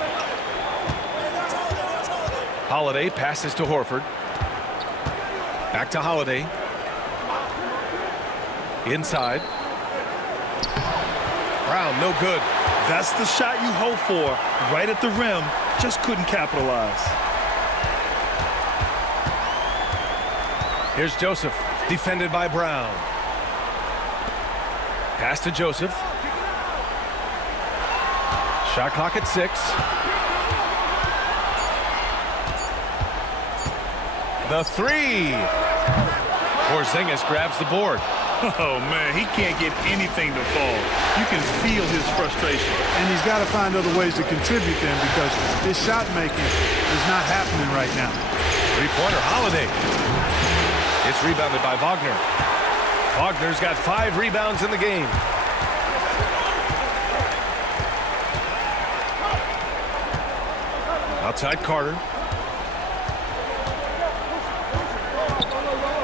Holiday passes to Horford. Back to Holiday. Inside. Brown, no good. That's the shot you hope for. Right at the rim, just couldn't capitalize. Here's Joseph, defended by Brown. Pass to Joseph. Shot clock at 6. The 3. Porzingis grabs the board. Oh, man, he can't get anything to fall. You can feel his frustration. And he's got to find other ways to contribute then, because his shot making is not happening right now. Three-pointer, Holiday. It's rebounded by Wagner. Wagner's got 5 rebounds in the game. Outside Carter.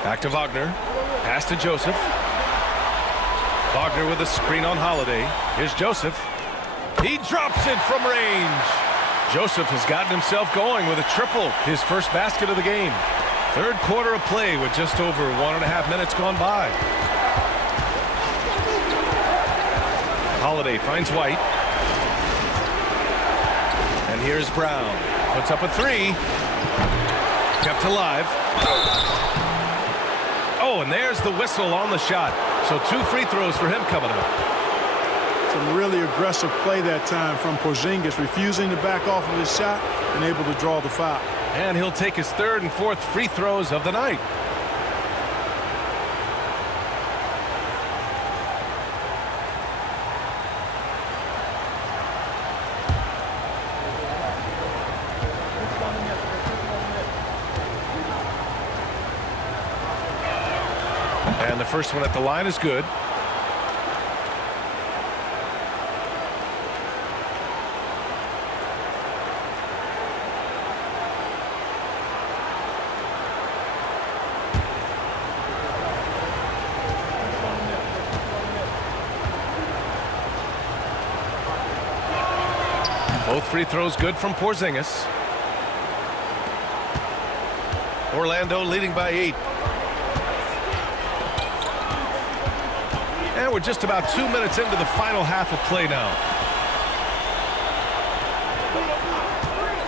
Back to Wagner. Pass to Joseph. Wagner with a screen on Holiday. Here's Joseph. He drops it from range. Joseph has gotten himself going with a triple, his first basket of the game. Third quarter of play with just over 1.5 minutes gone by. Holiday finds White. And here's Brown. Puts up a 3. Kept alive. Oh, and there's the whistle on the shot. So 2 free throws for him coming up. Some really aggressive play that time from Porzingis, refusing to back off of his shot and able to draw the foul. And he'll take his 3rd and 4th free throws of the night. first one at the line is good. Both free throws good from Porzingis. Orlando leading by 8. And we're just about 2 minutes into the final half of play now.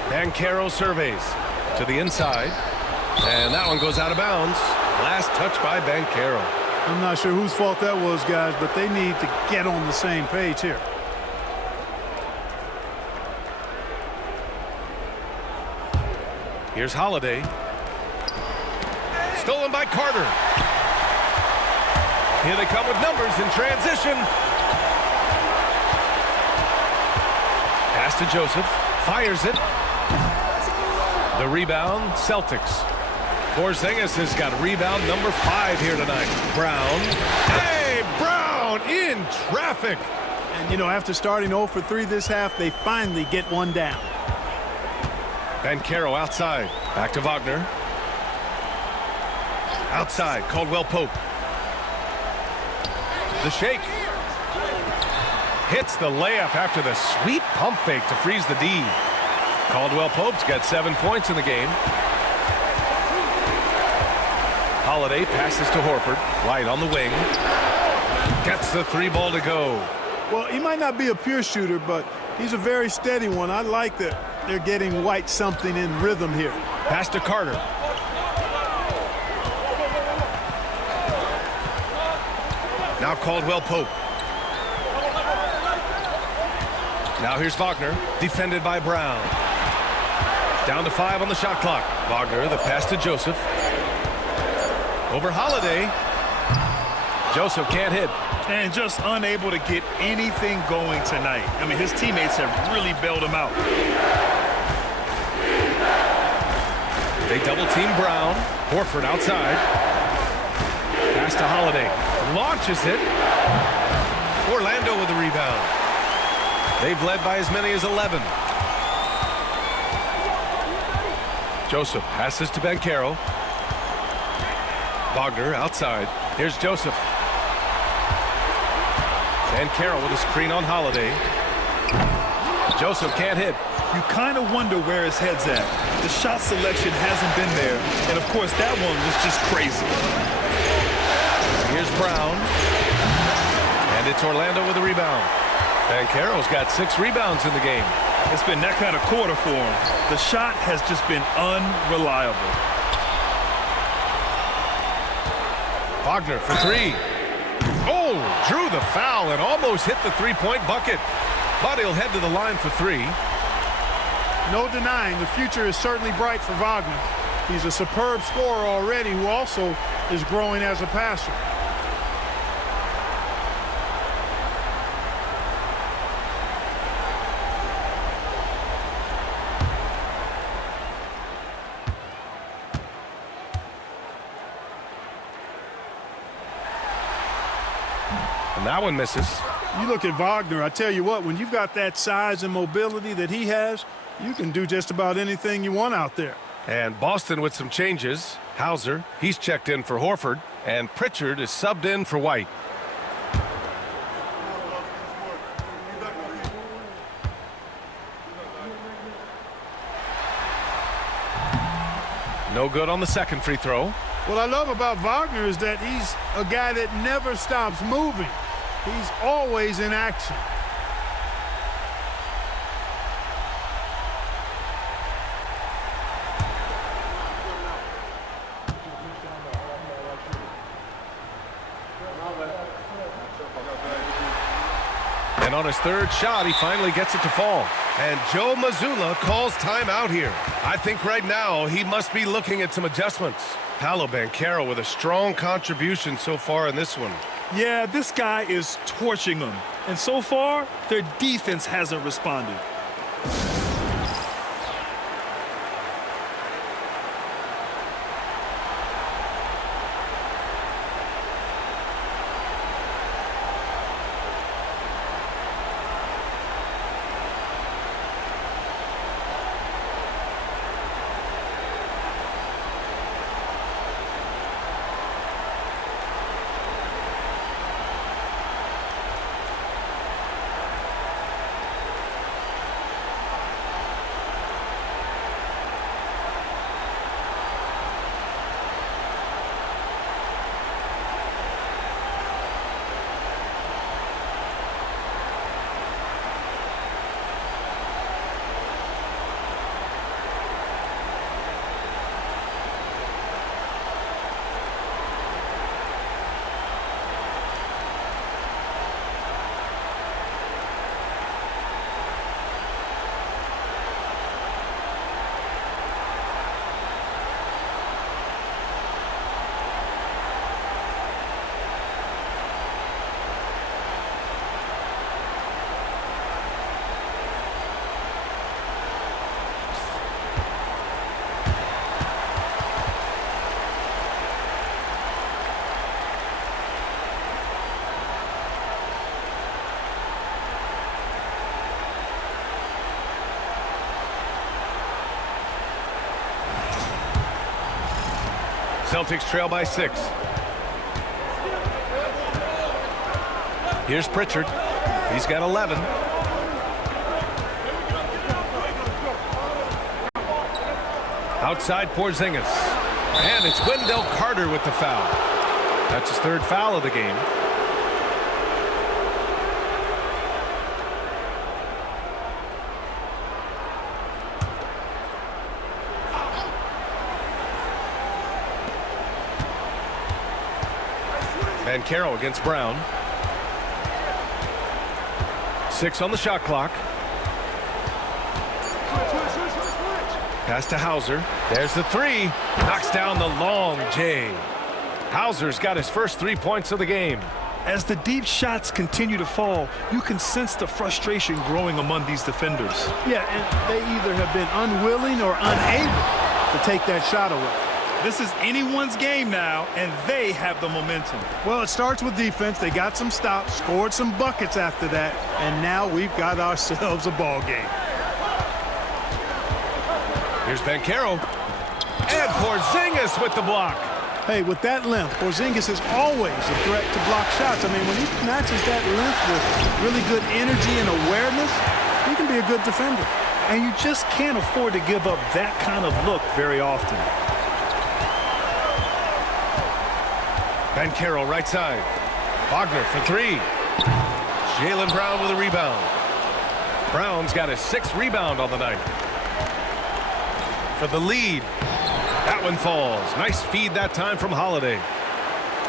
Banchero surveys to the inside. And that one goes out of bounds. Last touch by Banchero. I'm not sure whose fault that was, guys, but they need to get on the same page here. Here's Holiday. Stolen by Carter. Here they come with numbers in transition. Pass to Joseph. Fires it. The rebound, Celtics. Porzingis has got rebound number 5 here tonight. Brown. Hey, Brown in traffic. And, you know, after starting 0 for 3 this half, they finally get one down. Banchero outside. Back to Wagner. Outside, Caldwell Pope. The shake. Hits the layup after the sweet pump fake to freeze the D. Caldwell Pope's got 7 points in the game. Holiday passes to Horford. White on the wing. Gets the 3-ball to go. Well, he might not be a pure shooter, but he's a very steady one. I like that they're getting White something in rhythm here. Pass to Carter. Now Caldwell Pope. Now here's Wagner, defended by Brown. Down to 5 on the shot clock. Wagner, the pass to Joseph. Over Holiday. Joseph can't hit. And just unable to get anything going tonight. I mean, his teammates have really bailed him out. They double-team Brown. Horford outside. Pass to Holiday. Launches it. Orlando with the rebound. They've led by as many as 11. Joseph passes to Banchero. Wagner outside. Here's Joseph. Banchero with a screen on Holiday. Joseph can't hit. You kind of wonder where his head's at. The shot selection hasn't been there. And, of course, that one was just crazy. Here's Brown. And it's Orlando with the rebound. Banchero's got 6 rebounds in the game. It's been that kind of quarter for him. The shot has just been unreliable. Wagner for 3. Oh, drew the foul and almost hit the 3-point bucket. But he'll head to the line for 3. No denying the future is certainly bright for Wagner. He's a superb scorer already who also is growing as a passer. And that one misses. You look at Wagner, I tell you what, when you've got that size and mobility that he has, you can do just about anything you want out there. And Boston with some changes. Hauser, he's checked in for Horford. And Pritchard is subbed in for White. No good on the second free throw. What I love about Wagner is that he's a guy that never stops moving. He's always in action. And on his third shot, he finally gets it to fall. And Joe Mazzulla calls timeout here. I think right now he must be looking at some adjustments. Paolo Banchero with a strong contribution so far in this one. Yeah, this guy is torching them. And so far, their defense hasn't responded. Celtics trail by 6. Here's Pritchard. He's got 11. Outside Porzingis. And it's Wendell Carter with the foul. That's his 3rd foul of the game. Banchero against Brown. 6 on the shot clock. Pass to Hauser. There's the 3. Knocks down the long J. Hauser's got his first 3 points of the game. As the deep shots continue to fall, you can sense the frustration growing among these defenders. Yeah, and they either have been unwilling or unable to take that shot away. This is anyone's game now, and they have the momentum. Well, it starts with defense. They got some stops, scored some buckets after that, and now we've got ourselves a ball game. Here's Banchero. And Porzingis with the block. Hey, with that length, Porzingis is always a threat to block shots. I mean, when he matches that length with really good energy and awareness, he can be a good defender. And you just can't afford to give up that kind of look very often. Banchero right side. Wagner for 3. Jaylen Brown with a rebound. Brown's got his 6th rebound on the night. For the lead. That one falls. Nice feed that time from Holiday.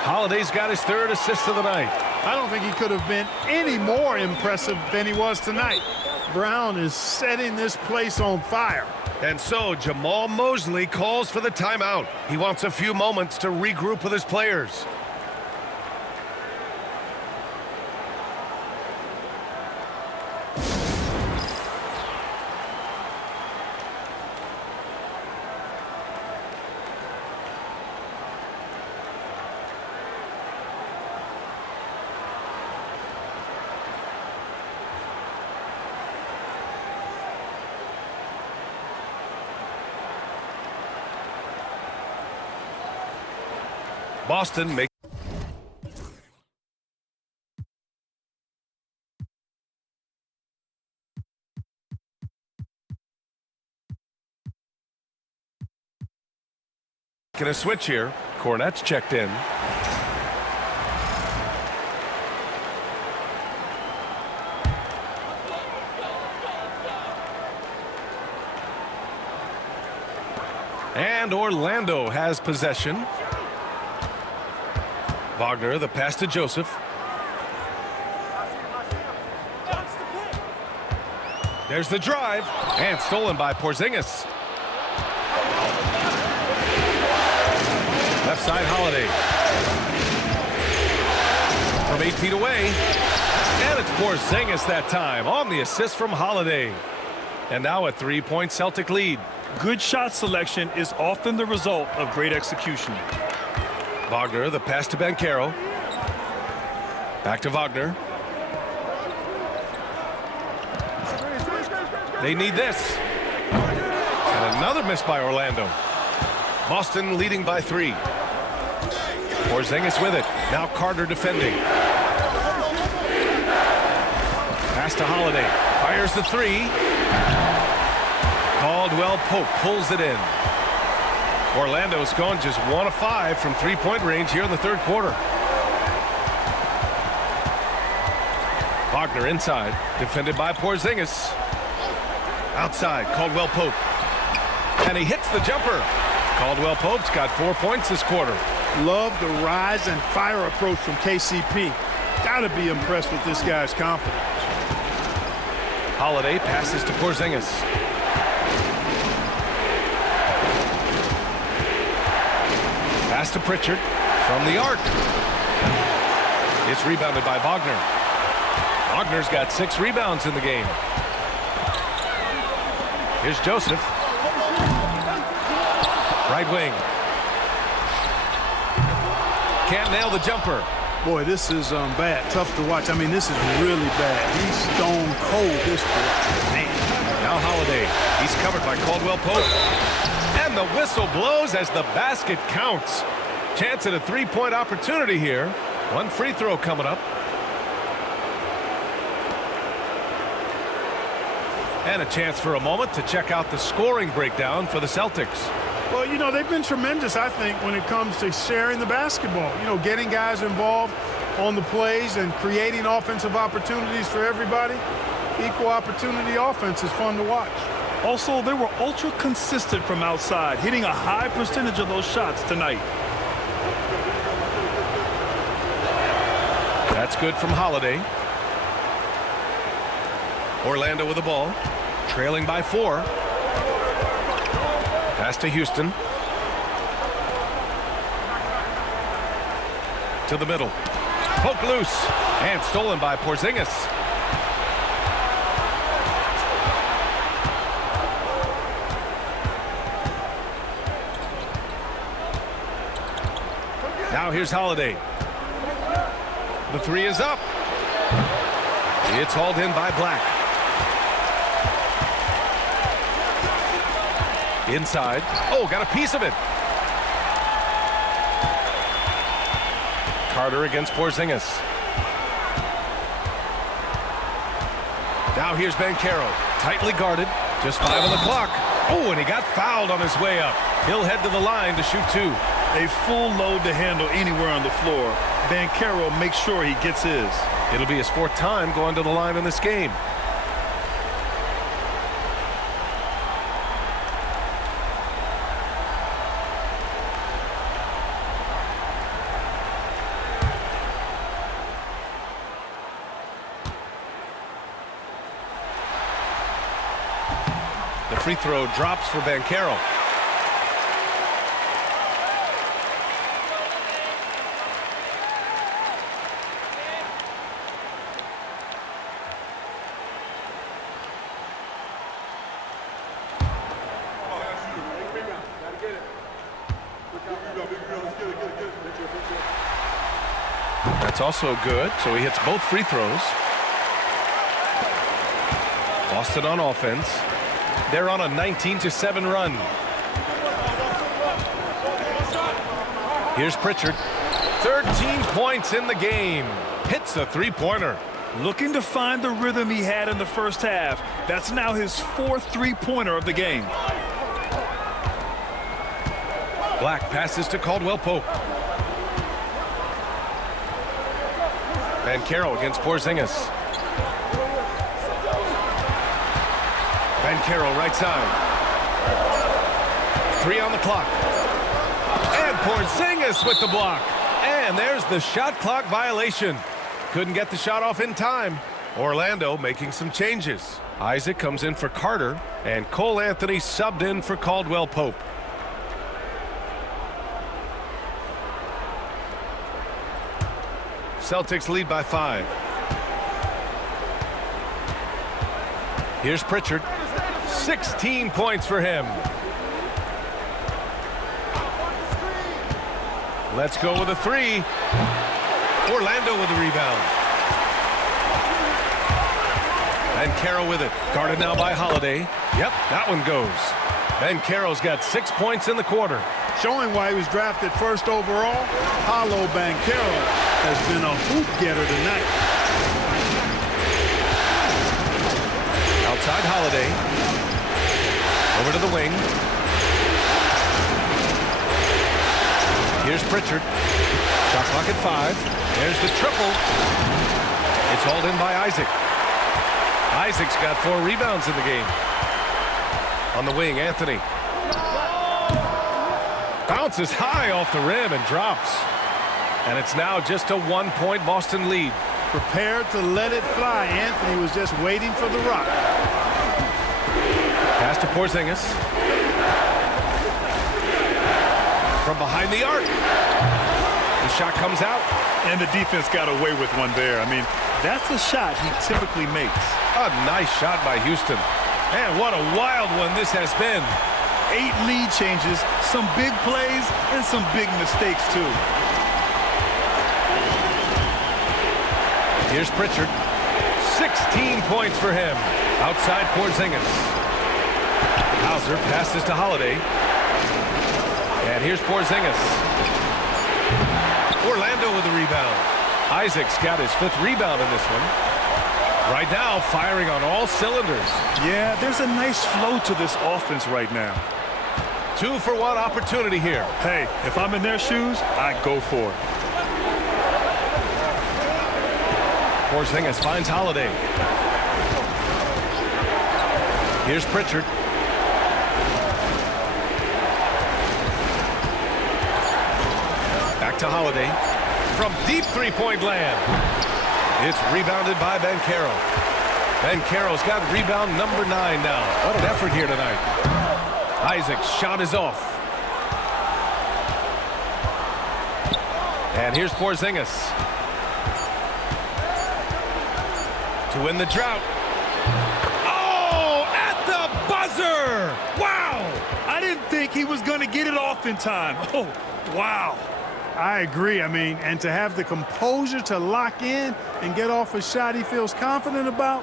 Holiday's got his 3rd assist of the night. I don't think he could have been any more impressive than he was tonight. Brown is setting this place on fire. And so Jamal Mosley calls for the timeout. He wants a few moments to regroup with his players. Boston makes a switch here. Cornette's checked in. And Orlando has possession. Wagner, the pass to Joseph. There's the drive, and stolen by Porzingis. Left side, Holiday. From 8 feet away, and it's Porzingis that time on the assist from Holiday. And now a 3-point Celtic lead. Good shot selection is often the result of great execution. Wagner, the pass to Banchero. Back to Wagner. They need this. And another miss by Orlando. Boston leading by 3. Porzingis with it. Now Carter defending. Pass to Holiday. Fires the 3. Caldwell Pope pulls it in. Orlando's gone just 1 of 5 from 3-point range here in the 3rd quarter. Wagner inside, defended by Porzingis. Outside, Caldwell Pope. And he hits the jumper. Caldwell Pope's got 4 points this quarter. Love the rise and fire approach from KCP. Gotta be impressed with this guy's confidence. Holiday passes to Porzingis. Pass to Pritchard from the arc. It's rebounded by Wagner. Wagner's got 6 rebounds in the game. Here's Joseph. Right wing. Can't nail the jumper. Boy, this is bad. Tough to watch. I mean, this is really bad. He's stone cold this quarter. Man. Now Holiday. He's covered by Caldwell Pope. And the whistle blows as the basket counts. Chance at a three-point opportunity here. One free throw coming up. And a chance for a moment to check out the scoring breakdown for the Celtics. Well, you know, they've been tremendous, I think, when it comes to sharing the basketball. You know, getting guys involved on the plays and creating offensive opportunities for everybody. Equal opportunity offense is fun to watch. Also, they were ultra consistent from outside, hitting a high percentage of those shots tonight. That's good from Holiday. Orlando with the ball, trailing by 4. Pass to Houston. To the middle. Poke loose. And stolen by Porzingis. Now here's Holiday. The three is up. It's hauled in by Black. Inside. Oh, got a piece of it. Carter against Porzingis. Now here's Banchero. Tightly guarded. Just 5 on the clock. Oh, and he got fouled on his way up. He'll head to the line to shoot 2. A full load to handle anywhere on the floor. Banchero makes sure he gets his. It'll be his 4th time going to the line in this game. The free throw drops for Banchero. That's also good, so he hits both free throws. Boston on offense. They're on a 19-7 run. Here's Pritchard. 13 points in the game. Hits the three-pointer. Looking to find the rhythm he had in the first half. That's now his 4th three-pointer of the game. Black passes to Caldwell Pope. Banchero against Porzingis. Banchero right side. 3 on the clock. And Porzingis with the block. And there's the shot clock violation. Couldn't get the shot off in time. Orlando making some changes. Isaac comes in for Carter, and Cole Anthony subbed in for Caldwell Pope. Celtics lead by 5. Here's Pritchard. 16 points for him. Let's go with a 3. Orlando with the rebound. Banchero with it. Guarded now by Holiday. Yep, that one goes. Banchero's got 6 points in the quarter. Showing why he was drafted 1st overall, Paolo Banchero has been a hoop getter tonight. Outside Holiday. Over to the wing. Here's Pritchard. Shot clock at 5. There's the triple. It's hauled in by Isaac. Isaac's got 4 rebounds in the game. On the wing, Anthony. Bounces high off the rim and drops. And it's now just a 1-point Boston lead. Prepared to let it fly. Anthony was just waiting for the rock. Pass to Porzingis. From behind the arc. The shot comes out. And the defense got away with one there. I mean, that's a shot he typically makes. A nice shot by Houston. And what a wild one this has been. 8 lead changes, some big plays, and some big mistakes, too. Here's Pritchard. 16 points for him. Outside Porzingis. Hauser passes to Holiday. And here's Porzingis. Orlando with the rebound. Isaac's got his 5th rebound in this one. Right now, firing on all cylinders. Yeah, there's a nice flow to this offense right now. 2-for-1 opportunity here. Hey, if I'm in their shoes, I'd go for it. Porzingis finds Holiday. Here's Pritchard. Back to Holiday. From deep three-point land. It's rebounded by Banchero. Banchero's got rebound number 9 now. What an effort here tonight. Isaac's shot is off. And here's Porzingis. To win the drought. Oh, at the buzzer! Wow! I didn't think he was going to get it off in time. Oh, wow. I agree. I mean, and to have the composure to lock in and get off a shot he feels confident about,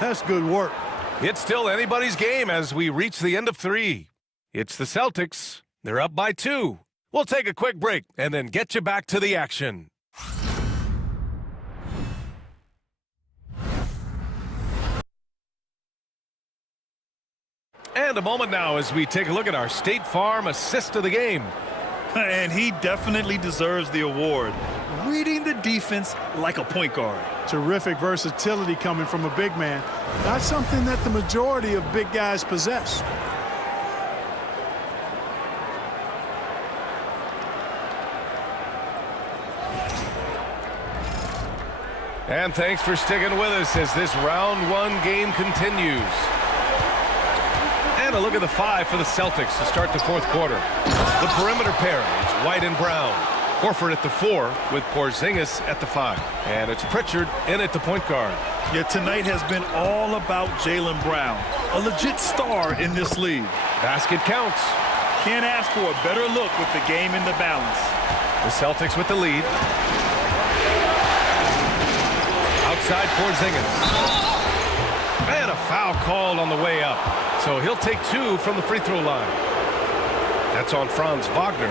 that's good work. It's still anybody's game as we reach the end of 3. It's the Celtics. They're up by 2. We'll take a quick break and then get you back to the action. And a moment now as we take a look at our State Farm assist of the game. And he definitely deserves the award. Reading the defense like a point guard. Terrific versatility coming from a big man. Not something that the majority of big guys possess. And thanks for sticking with us as this round 1 game continues. And a look at the 5 for the Celtics to start the 4th quarter. The perimeter pairing, it's White and Brown. Horford at the 4 with Porzingis at the 5. And it's Pritchard in at the point guard. Yeah, tonight has been all about Jaylen Brown, a legit star in this league. Basket counts. Can't ask for a better look with the game in the balance. The Celtics with the lead. Outside Porzingis. And a foul called on the way up. So he'll take 2 from the free throw line. That's on Franz Wagner.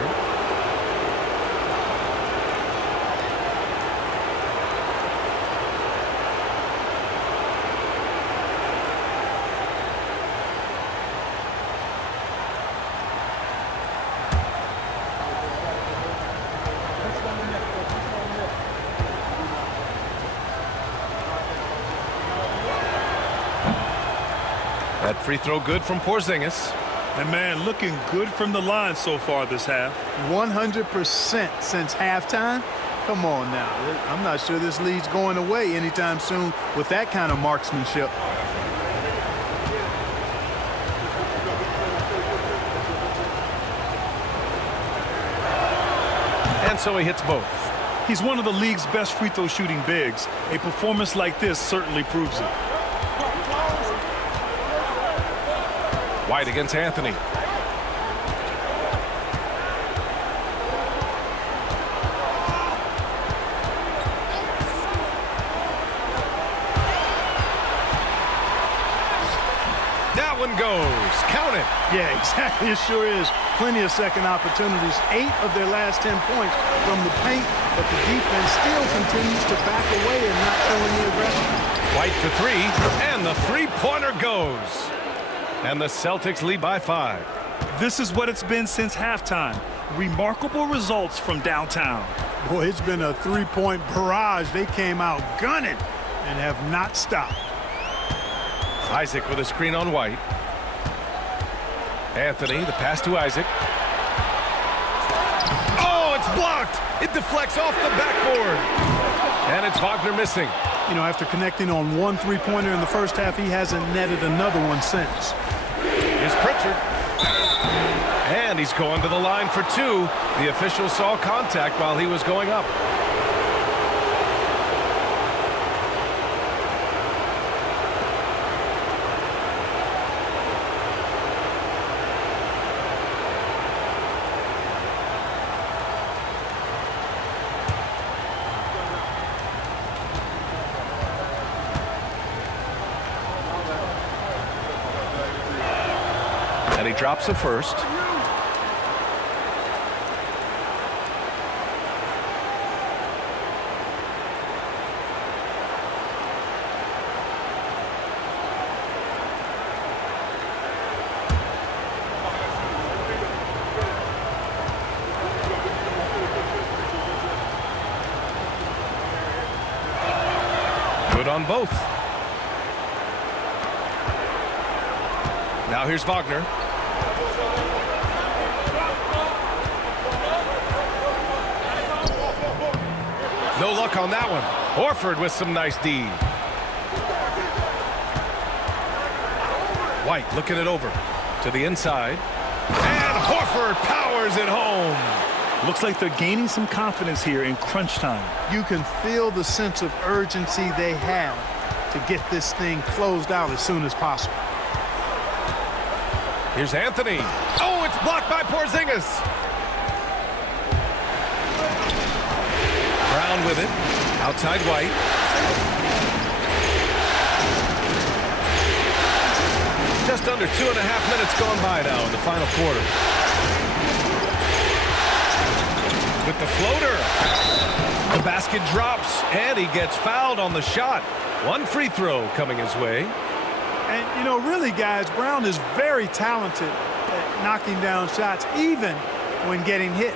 That free throw good from Porzingis. And man, looking good from the line so far this half. 100% since halftime. Come on now. I'm not sure this lead's going away anytime soon with that kind of marksmanship. And so he hits both. He's one of the league's best free throw shooting bigs. A performance like this certainly proves it. White against Anthony. That one goes. Count it. Yeah, exactly. It sure is. Plenty of second opportunities. 8 of their last 10 points from the paint, but the defense still continues to back away and not show any aggression. White for 3, and the three-pointer goes. And the Celtics lead by 5. This is what it's been since halftime. Remarkable results from downtown. Boy, it's been a three-point barrage. They came out gunning and have not stopped. Isaac with a screen on White. Anthony, the pass to Isaac. Oh, it's blocked. It deflects off the backboard. And it's Wagner missing. You know, after connecting on 1 three-pointer in the first half, he hasn't netted another one since. Here's Pritchard. And he's going to the line for 2. The official saw contact while he was going up. And he drops the first. on both. Now here's Wagner. No luck on that one. Horford with some nice D. White looking it over to the inside. And Horford powers it home. Looks like they're gaining some confidence here in crunch time. You can feel the sense of urgency they have to get this thing closed out as soon as possible. Here's Anthony. Oh, it's blocked by Porzingis. Brown with it. Outside White. Just under 2.5 minutes gone by now in the final quarter. With the floater. The basket drops, and he gets fouled on the shot. One free throw coming his way. And, you know, really, guys, Brown is very talented at knocking down shots, even when getting hit.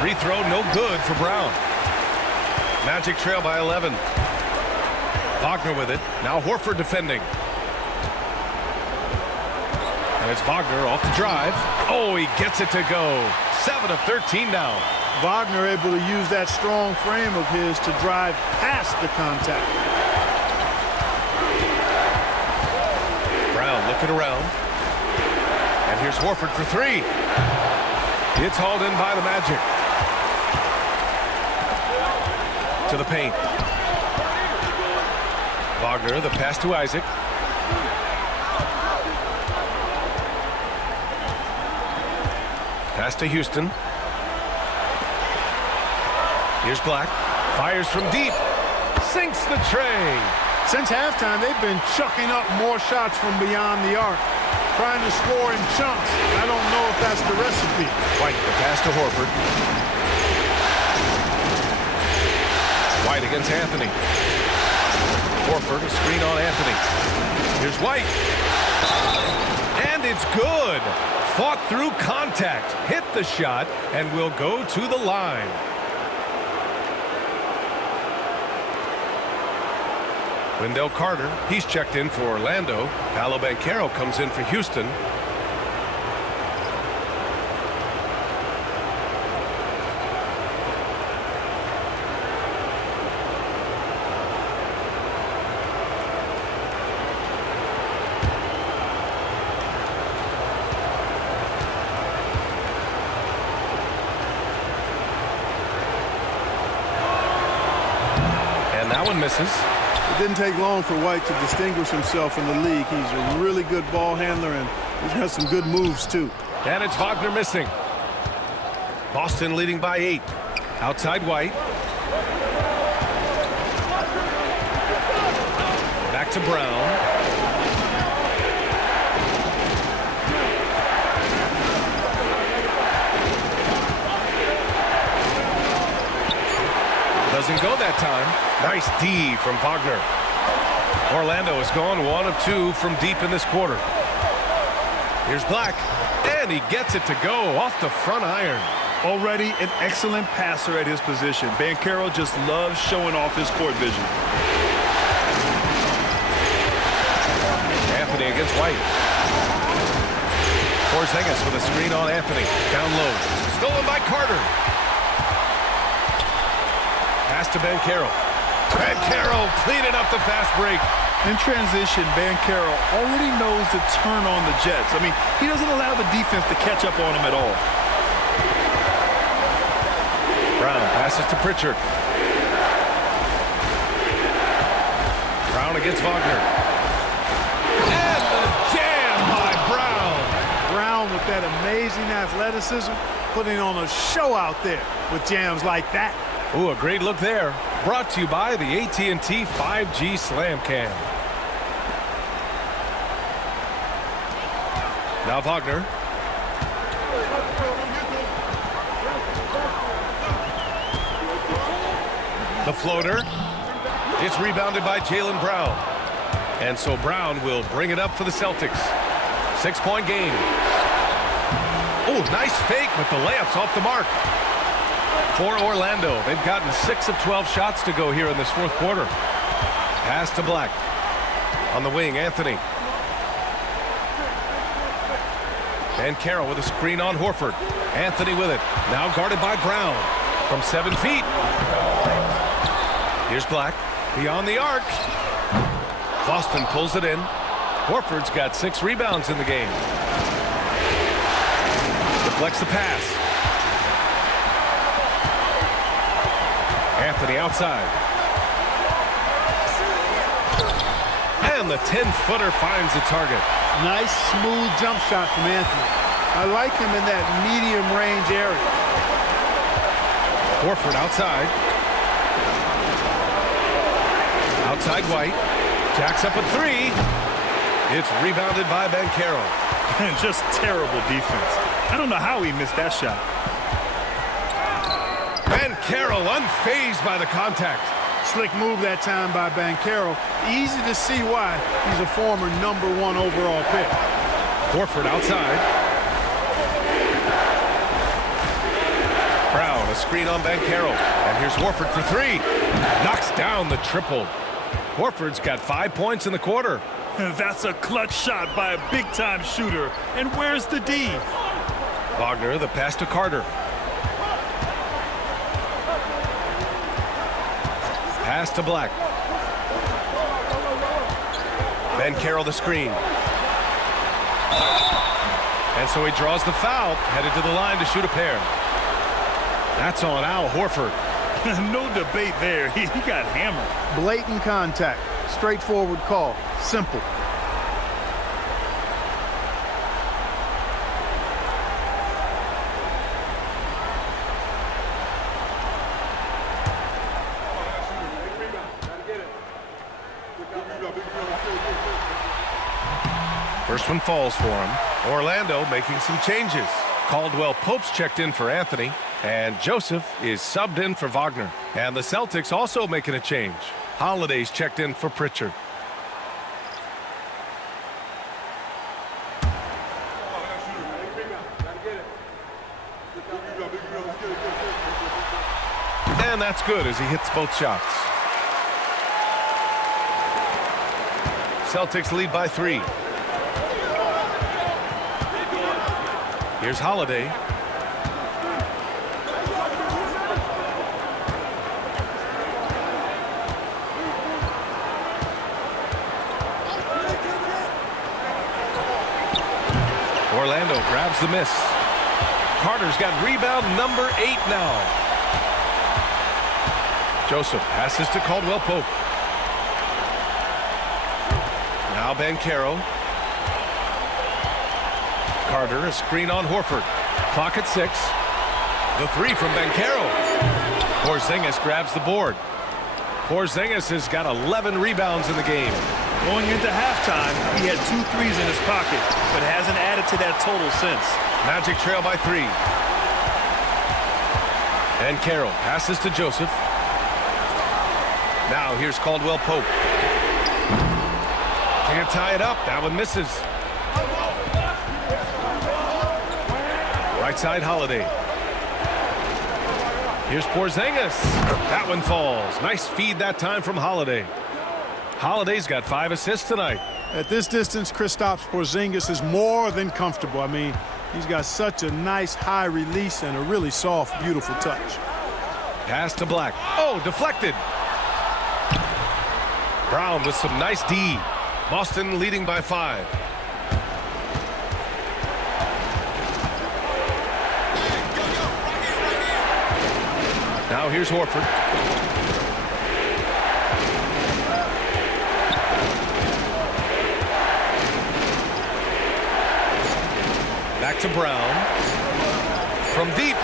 Free throw, no good for Brown. Magic trail by 11. Wagner with it. Now Horford defending. And it's Wagner off the drive. Oh, he gets it to go. 7 of 13 now. Wagner able to use that strong frame of his to drive past the contact. Brown looking around. And here's Horford for three. It's hauled in by the Magic. To the paint. Wagner, the pass to Isaac. Pass to Houston. Here's Black. Fires from deep. Sinks the tray. Since halftime, they've been chucking up more shots from beyond the arc, trying to score in chunks. I don't know if that's the recipe. White, the pass to Horford. White against Anthony. Horford, a screen on Anthony. Here's White. And it's good. Fought through contact, hit the shot, and will go to the line. Wendell Carter, he's checked in for Orlando. Paolo Banchero comes in for Houston. That one misses. It didn't take long for White to distinguish himself in the league. He's a really good ball handler, and he's got some good moves, too. And it's Wagner missing. Boston leading by 8. Outside White. Back to Brown. Doesn't go that time. Nice D from Wagner. Orlando has gone 1 of 2 from deep in this quarter. Here's Black, and he gets it to go off the front iron. Already an excellent passer at his position. Banchero just loves showing off his court vision. Anthony against White. Porzingis with a screen on Anthony. Down low. Stolen by Carter. Pass to Banchero. Banchero cleaning up the fast break. In transition, Banchero already knows to turn on the Jets. I mean, he doesn't allow the defense to catch up on him at all. Brown passes to Pritchard. Brown against Wagner. And the jam by Brown. Brown with that amazing athleticism, putting on a show out there with jams like that. Ooh, a great look there. Brought to you by the AT&T 5G Slam Cam. Now Wagner. The floater. It's rebounded by Jaylen Brown. And so Brown will bring it up for the Celtics. 6-point game. Oh, nice fake, but the layup's off the mark. For Orlando, they've gotten 6 of 12 shots to go here in this fourth quarter. Pass to Black. On the wing, Anthony. And Carroll with a screen on Horford. Anthony with it. Now guarded by Brown. From 7 feet. Here's Black. Beyond the arc. Boston pulls it in. Horford's got 6 rebounds in the game. Deflects the pass. Anthony outside. And the 10-footer finds the target. Nice, smooth jump shot from Anthony. I like him in that medium range area. Horford outside. Outside White. Jacks up a 3. It's rebounded by Banchero. Just terrible defense. I don't know how he missed that shot. Banchero unfazed by the contact. Slick move that time by Banchero. Easy to see why he's a former #1 overall pick. Horford outside. Brown, a screen on Banchero. And here's Horford for 3. Knocks down the triple. Horford's got 5 points in the quarter. That's a clutch shot by a big-time shooter. And where's the D? Wagner, the pass to Carter. Pass to Black. Banchero the screen. And so he draws the foul, headed to the line to shoot a pair. That's on Al Horford. No debate there. He got hammered. Blatant contact. Straightforward call. Simple. First one falls for him. Orlando making some changes. Caldwell Pope's checked in for Anthony, and Joseph is subbed in for Wagner. And the Celtics also making a change. Holiday's checked in for Pritchard. And that's good as he hits both shots. Celtics lead by 3. Here's Holiday. Orlando grabs the miss. Carter's got rebound number 8 now. Joseph passes to Caldwell Pope. Now Banchero. Carter, a screen on Horford. Clock at 6. The 3 from Banchero. Porzingis grabs the board. Porzingis has got 11 rebounds in the game. Going into halftime, he had 2 threes in his pocket, but hasn't added to that total since. Magic trail by 3. And Carroll passes to Joseph. Now here's Caldwell Pope. Can't tie it up. That one misses. Right side Holiday. Here's Porzingis. That one falls. Nice feed that time from Holiday. Holiday's got 5 assists tonight. At this distance, Kristaps Porzingis is more than comfortable. I mean, he's got such a nice high release and a really soft, beautiful touch. Pass to Black. Oh, deflected. Brown with some nice D. Boston leading by 5. Now here's Horford. Back to Brown. From deep.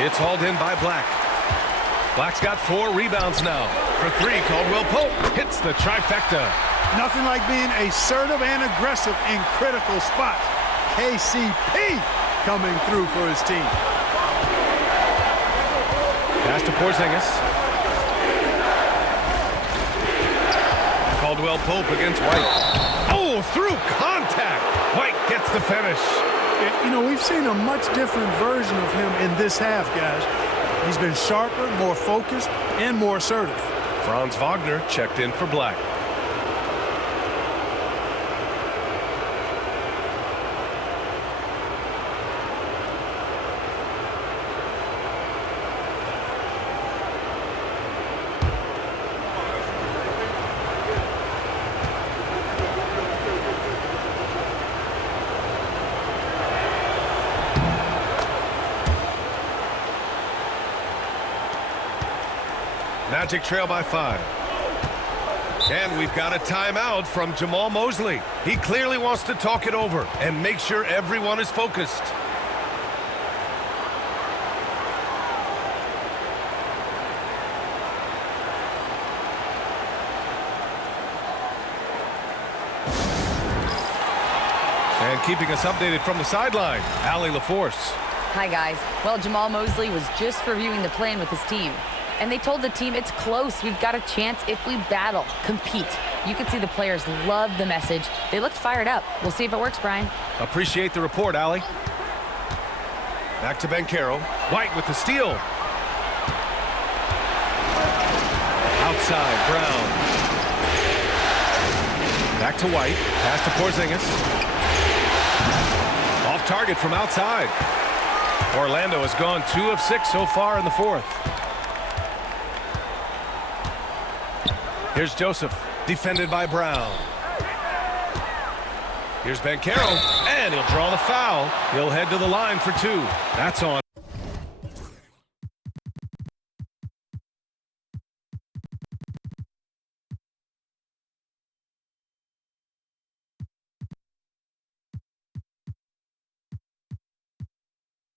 It's hauled in by Black. Black's got 4 rebounds now. For 3, Caldwell Pope hits the trifecta. Nothing like being assertive and aggressive in critical spots. KCP coming through for his team. Pass to Porzingis. Caldwell-Pope against White. Oh, through contact. White gets the finish. You know, we've seen a much different version of him in this half, guys. He's been sharper, more focused, and more assertive. Franz Wagner checked in for Black. Magic trail by 5. And we've got a timeout from Jamahl Mosley. He clearly wants to talk it over and make sure everyone is focused. And keeping us updated from the sideline, Allie LaForce. Hi, guys. Well, Jamahl Mosley was just reviewing the plan with his team. And they told the team it's close. We've got a chance if we battle, compete. You can see the players love the message. They looked fired up. We'll see if it works, Brian. Appreciate the report, Allie. Back to Banchero. White with the steal. Outside, Brown. Back to White. Pass to Porzingis. Off target from outside. Orlando has gone 2 of 6 so far in the 4th. Here's Joseph, defended by Brown. Here's Banchero, and he'll draw the foul. He'll head to the line for 2. That's on.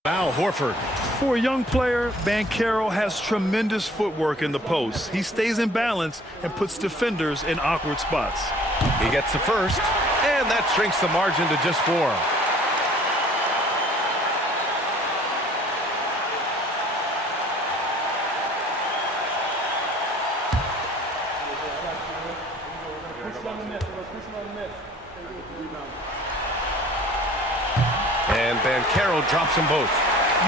Now Horford. For a young player, Banchero has tremendous footwork in the post. He stays in balance and puts defenders in awkward spots. He gets the first, and that shrinks the margin to just 4. And Banchero drops them both.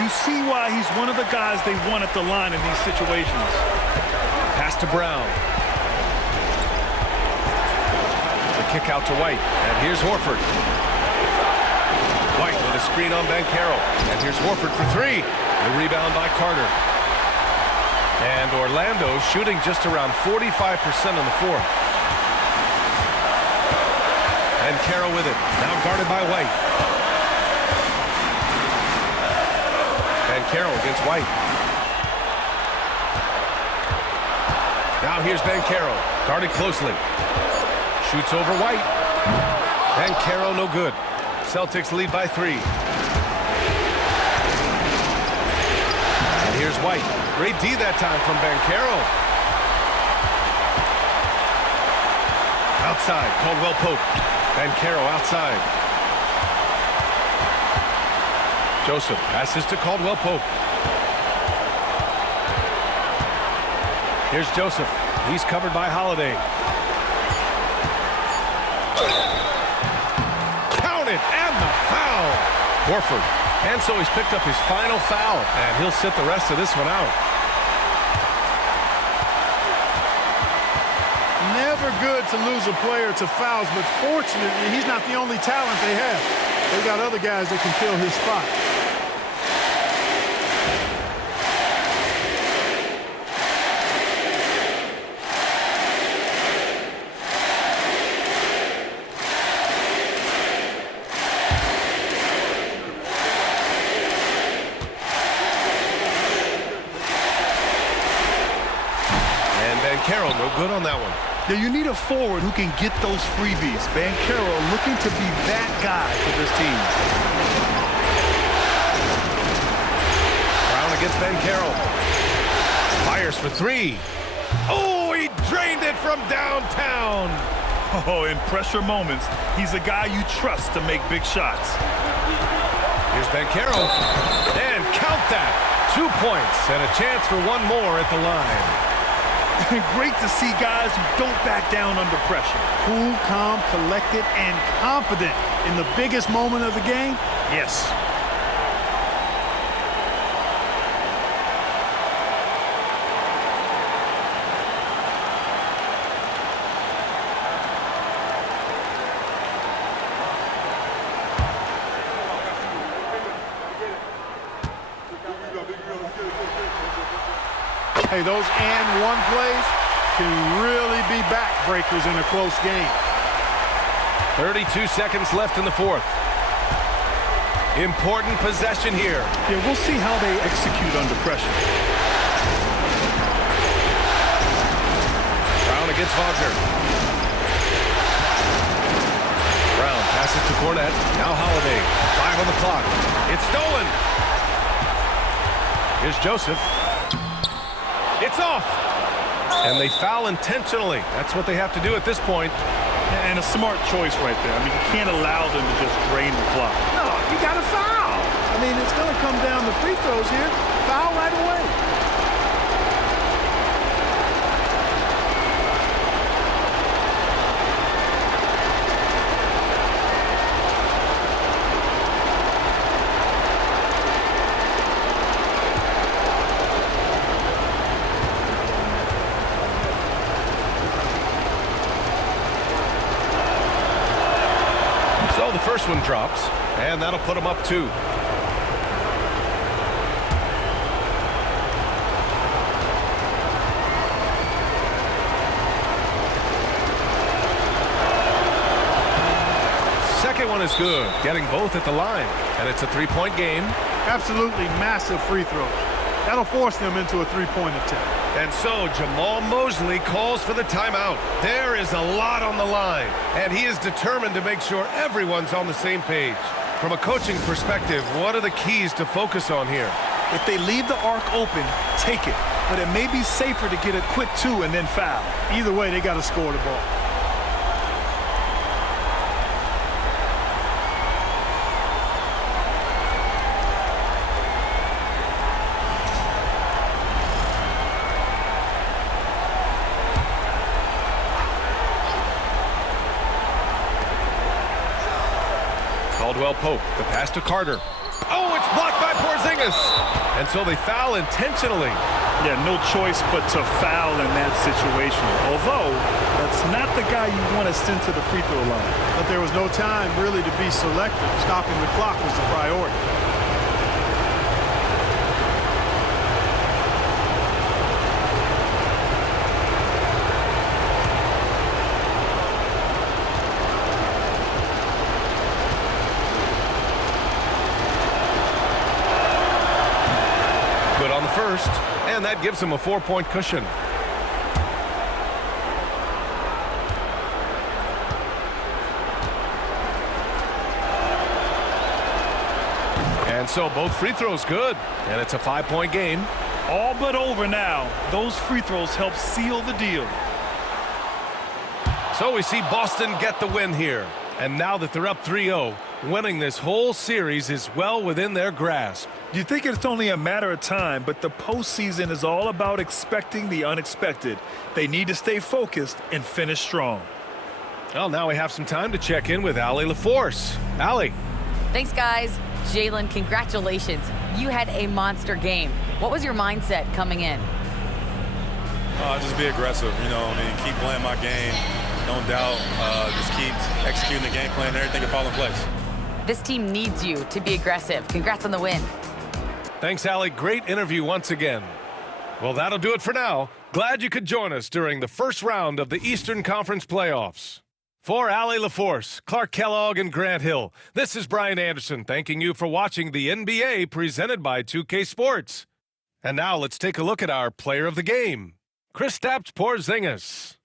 You see why he's one of the guys they want at the line in these situations. Pass to Brown. The kick out to White. And here's Horford. White with a screen on Banchero. And here's Horford for 3. The rebound by Carter. And Orlando shooting just around 45% in the 4th. Banchero with it. Now guarded by White. Banchero against White. Now here's Banchero, guarded closely. Shoots over White. Banchero no good. Celtics lead by 3. And here's White. Great D that time from Banchero. Outside, Caldwell-Pope. Banchero outside. Joseph passes to Caldwell-Pope. Here's Joseph. He's covered by Holiday. Counted, and the foul. Horford. And so he's picked up his final foul, and he'll sit the rest of this one out. Never good to lose a player to fouls, but fortunately, he's not the only talent they have. They got other guys that can fill his spot. Banchero, no good on that one. Now you need a forward who can get those freebies. Banchero looking to be that guy for this team. Brown against Banchero. Fires for 3. Oh, he drained it from downtown. Oh, in pressure moments, he's a guy you trust to make big shots. Here's Banchero, and count that. 2 points and a chance for one more at the line. Great to see guys who don't back down under pressure. Cool, calm, collected, and confident in the biggest moment of the game. Yes. Hey, those and one plays can really be backbreakers in a close game. 32 seconds left in the fourth. Important possession here. Yeah, we'll see how they execute under pressure. Brown against Wagner. Brown passes to Kornet. Now Holiday. 5 on the clock. It's stolen. Here's Joseph. It's off. And they foul intentionally. That's what they have to do at this point. And a smart choice right there. I mean, you can't allow them to just drain the clock. No, you got to foul. I mean, it's going to come down to free throws here. Foul right away. So the first one drops, and that'll put them up 2. Second one is good, getting both at the line, and it's a 3-point game. Absolutely massive free throws. That'll force them into a three-point attempt. And so Jamal Mosley calls for the timeout. There is a lot on the line, and he is determined to make sure everyone's on the same page. From a coaching perspective, what are the keys to focus on here? If they leave the arc open, take it. But it may be safer to get a quick 2 and then foul. Either way, they got to score the ball. Caldwell Pope, the pass to Carter. Oh, it's blocked by Porzingis. And so they foul intentionally. Yeah, no choice but to foul in that situation. Although, that's not the guy you want to send to the free throw line. But there was no time really to be selective. Stopping the clock was the priority. First, and that gives him a 4-point cushion. And so both free throws good, and it's a 5-point game. All but over now. Those free throws help seal the deal. So we see Boston get the win here. And now that they're up 3-0, winning this whole series is well within their grasp. You think it's only a matter of time, but the postseason is all about expecting the unexpected. They need to stay focused and finish strong. Well, now we have some time to check in with Allie LaForce. Allie. Thanks, guys. Jalen, congratulations. You had a monster game. What was your mindset coming in? Just be aggressive, keep playing my game. Don't doubt, just keep executing the game plan and everything will fall in place. This team needs you to be aggressive. Congrats on the win. Thanks, Allie. Great interview once again. Well, that'll do it for now. Glad you could join us during the first round of the Eastern Conference playoffs. For Allie LaForce, Clark Kellogg, and Grant Hill, this is Brian Anderson thanking you for watching the NBA presented by 2K Sports. And now let's take a look at our player of the game, Kristaps Porzingis.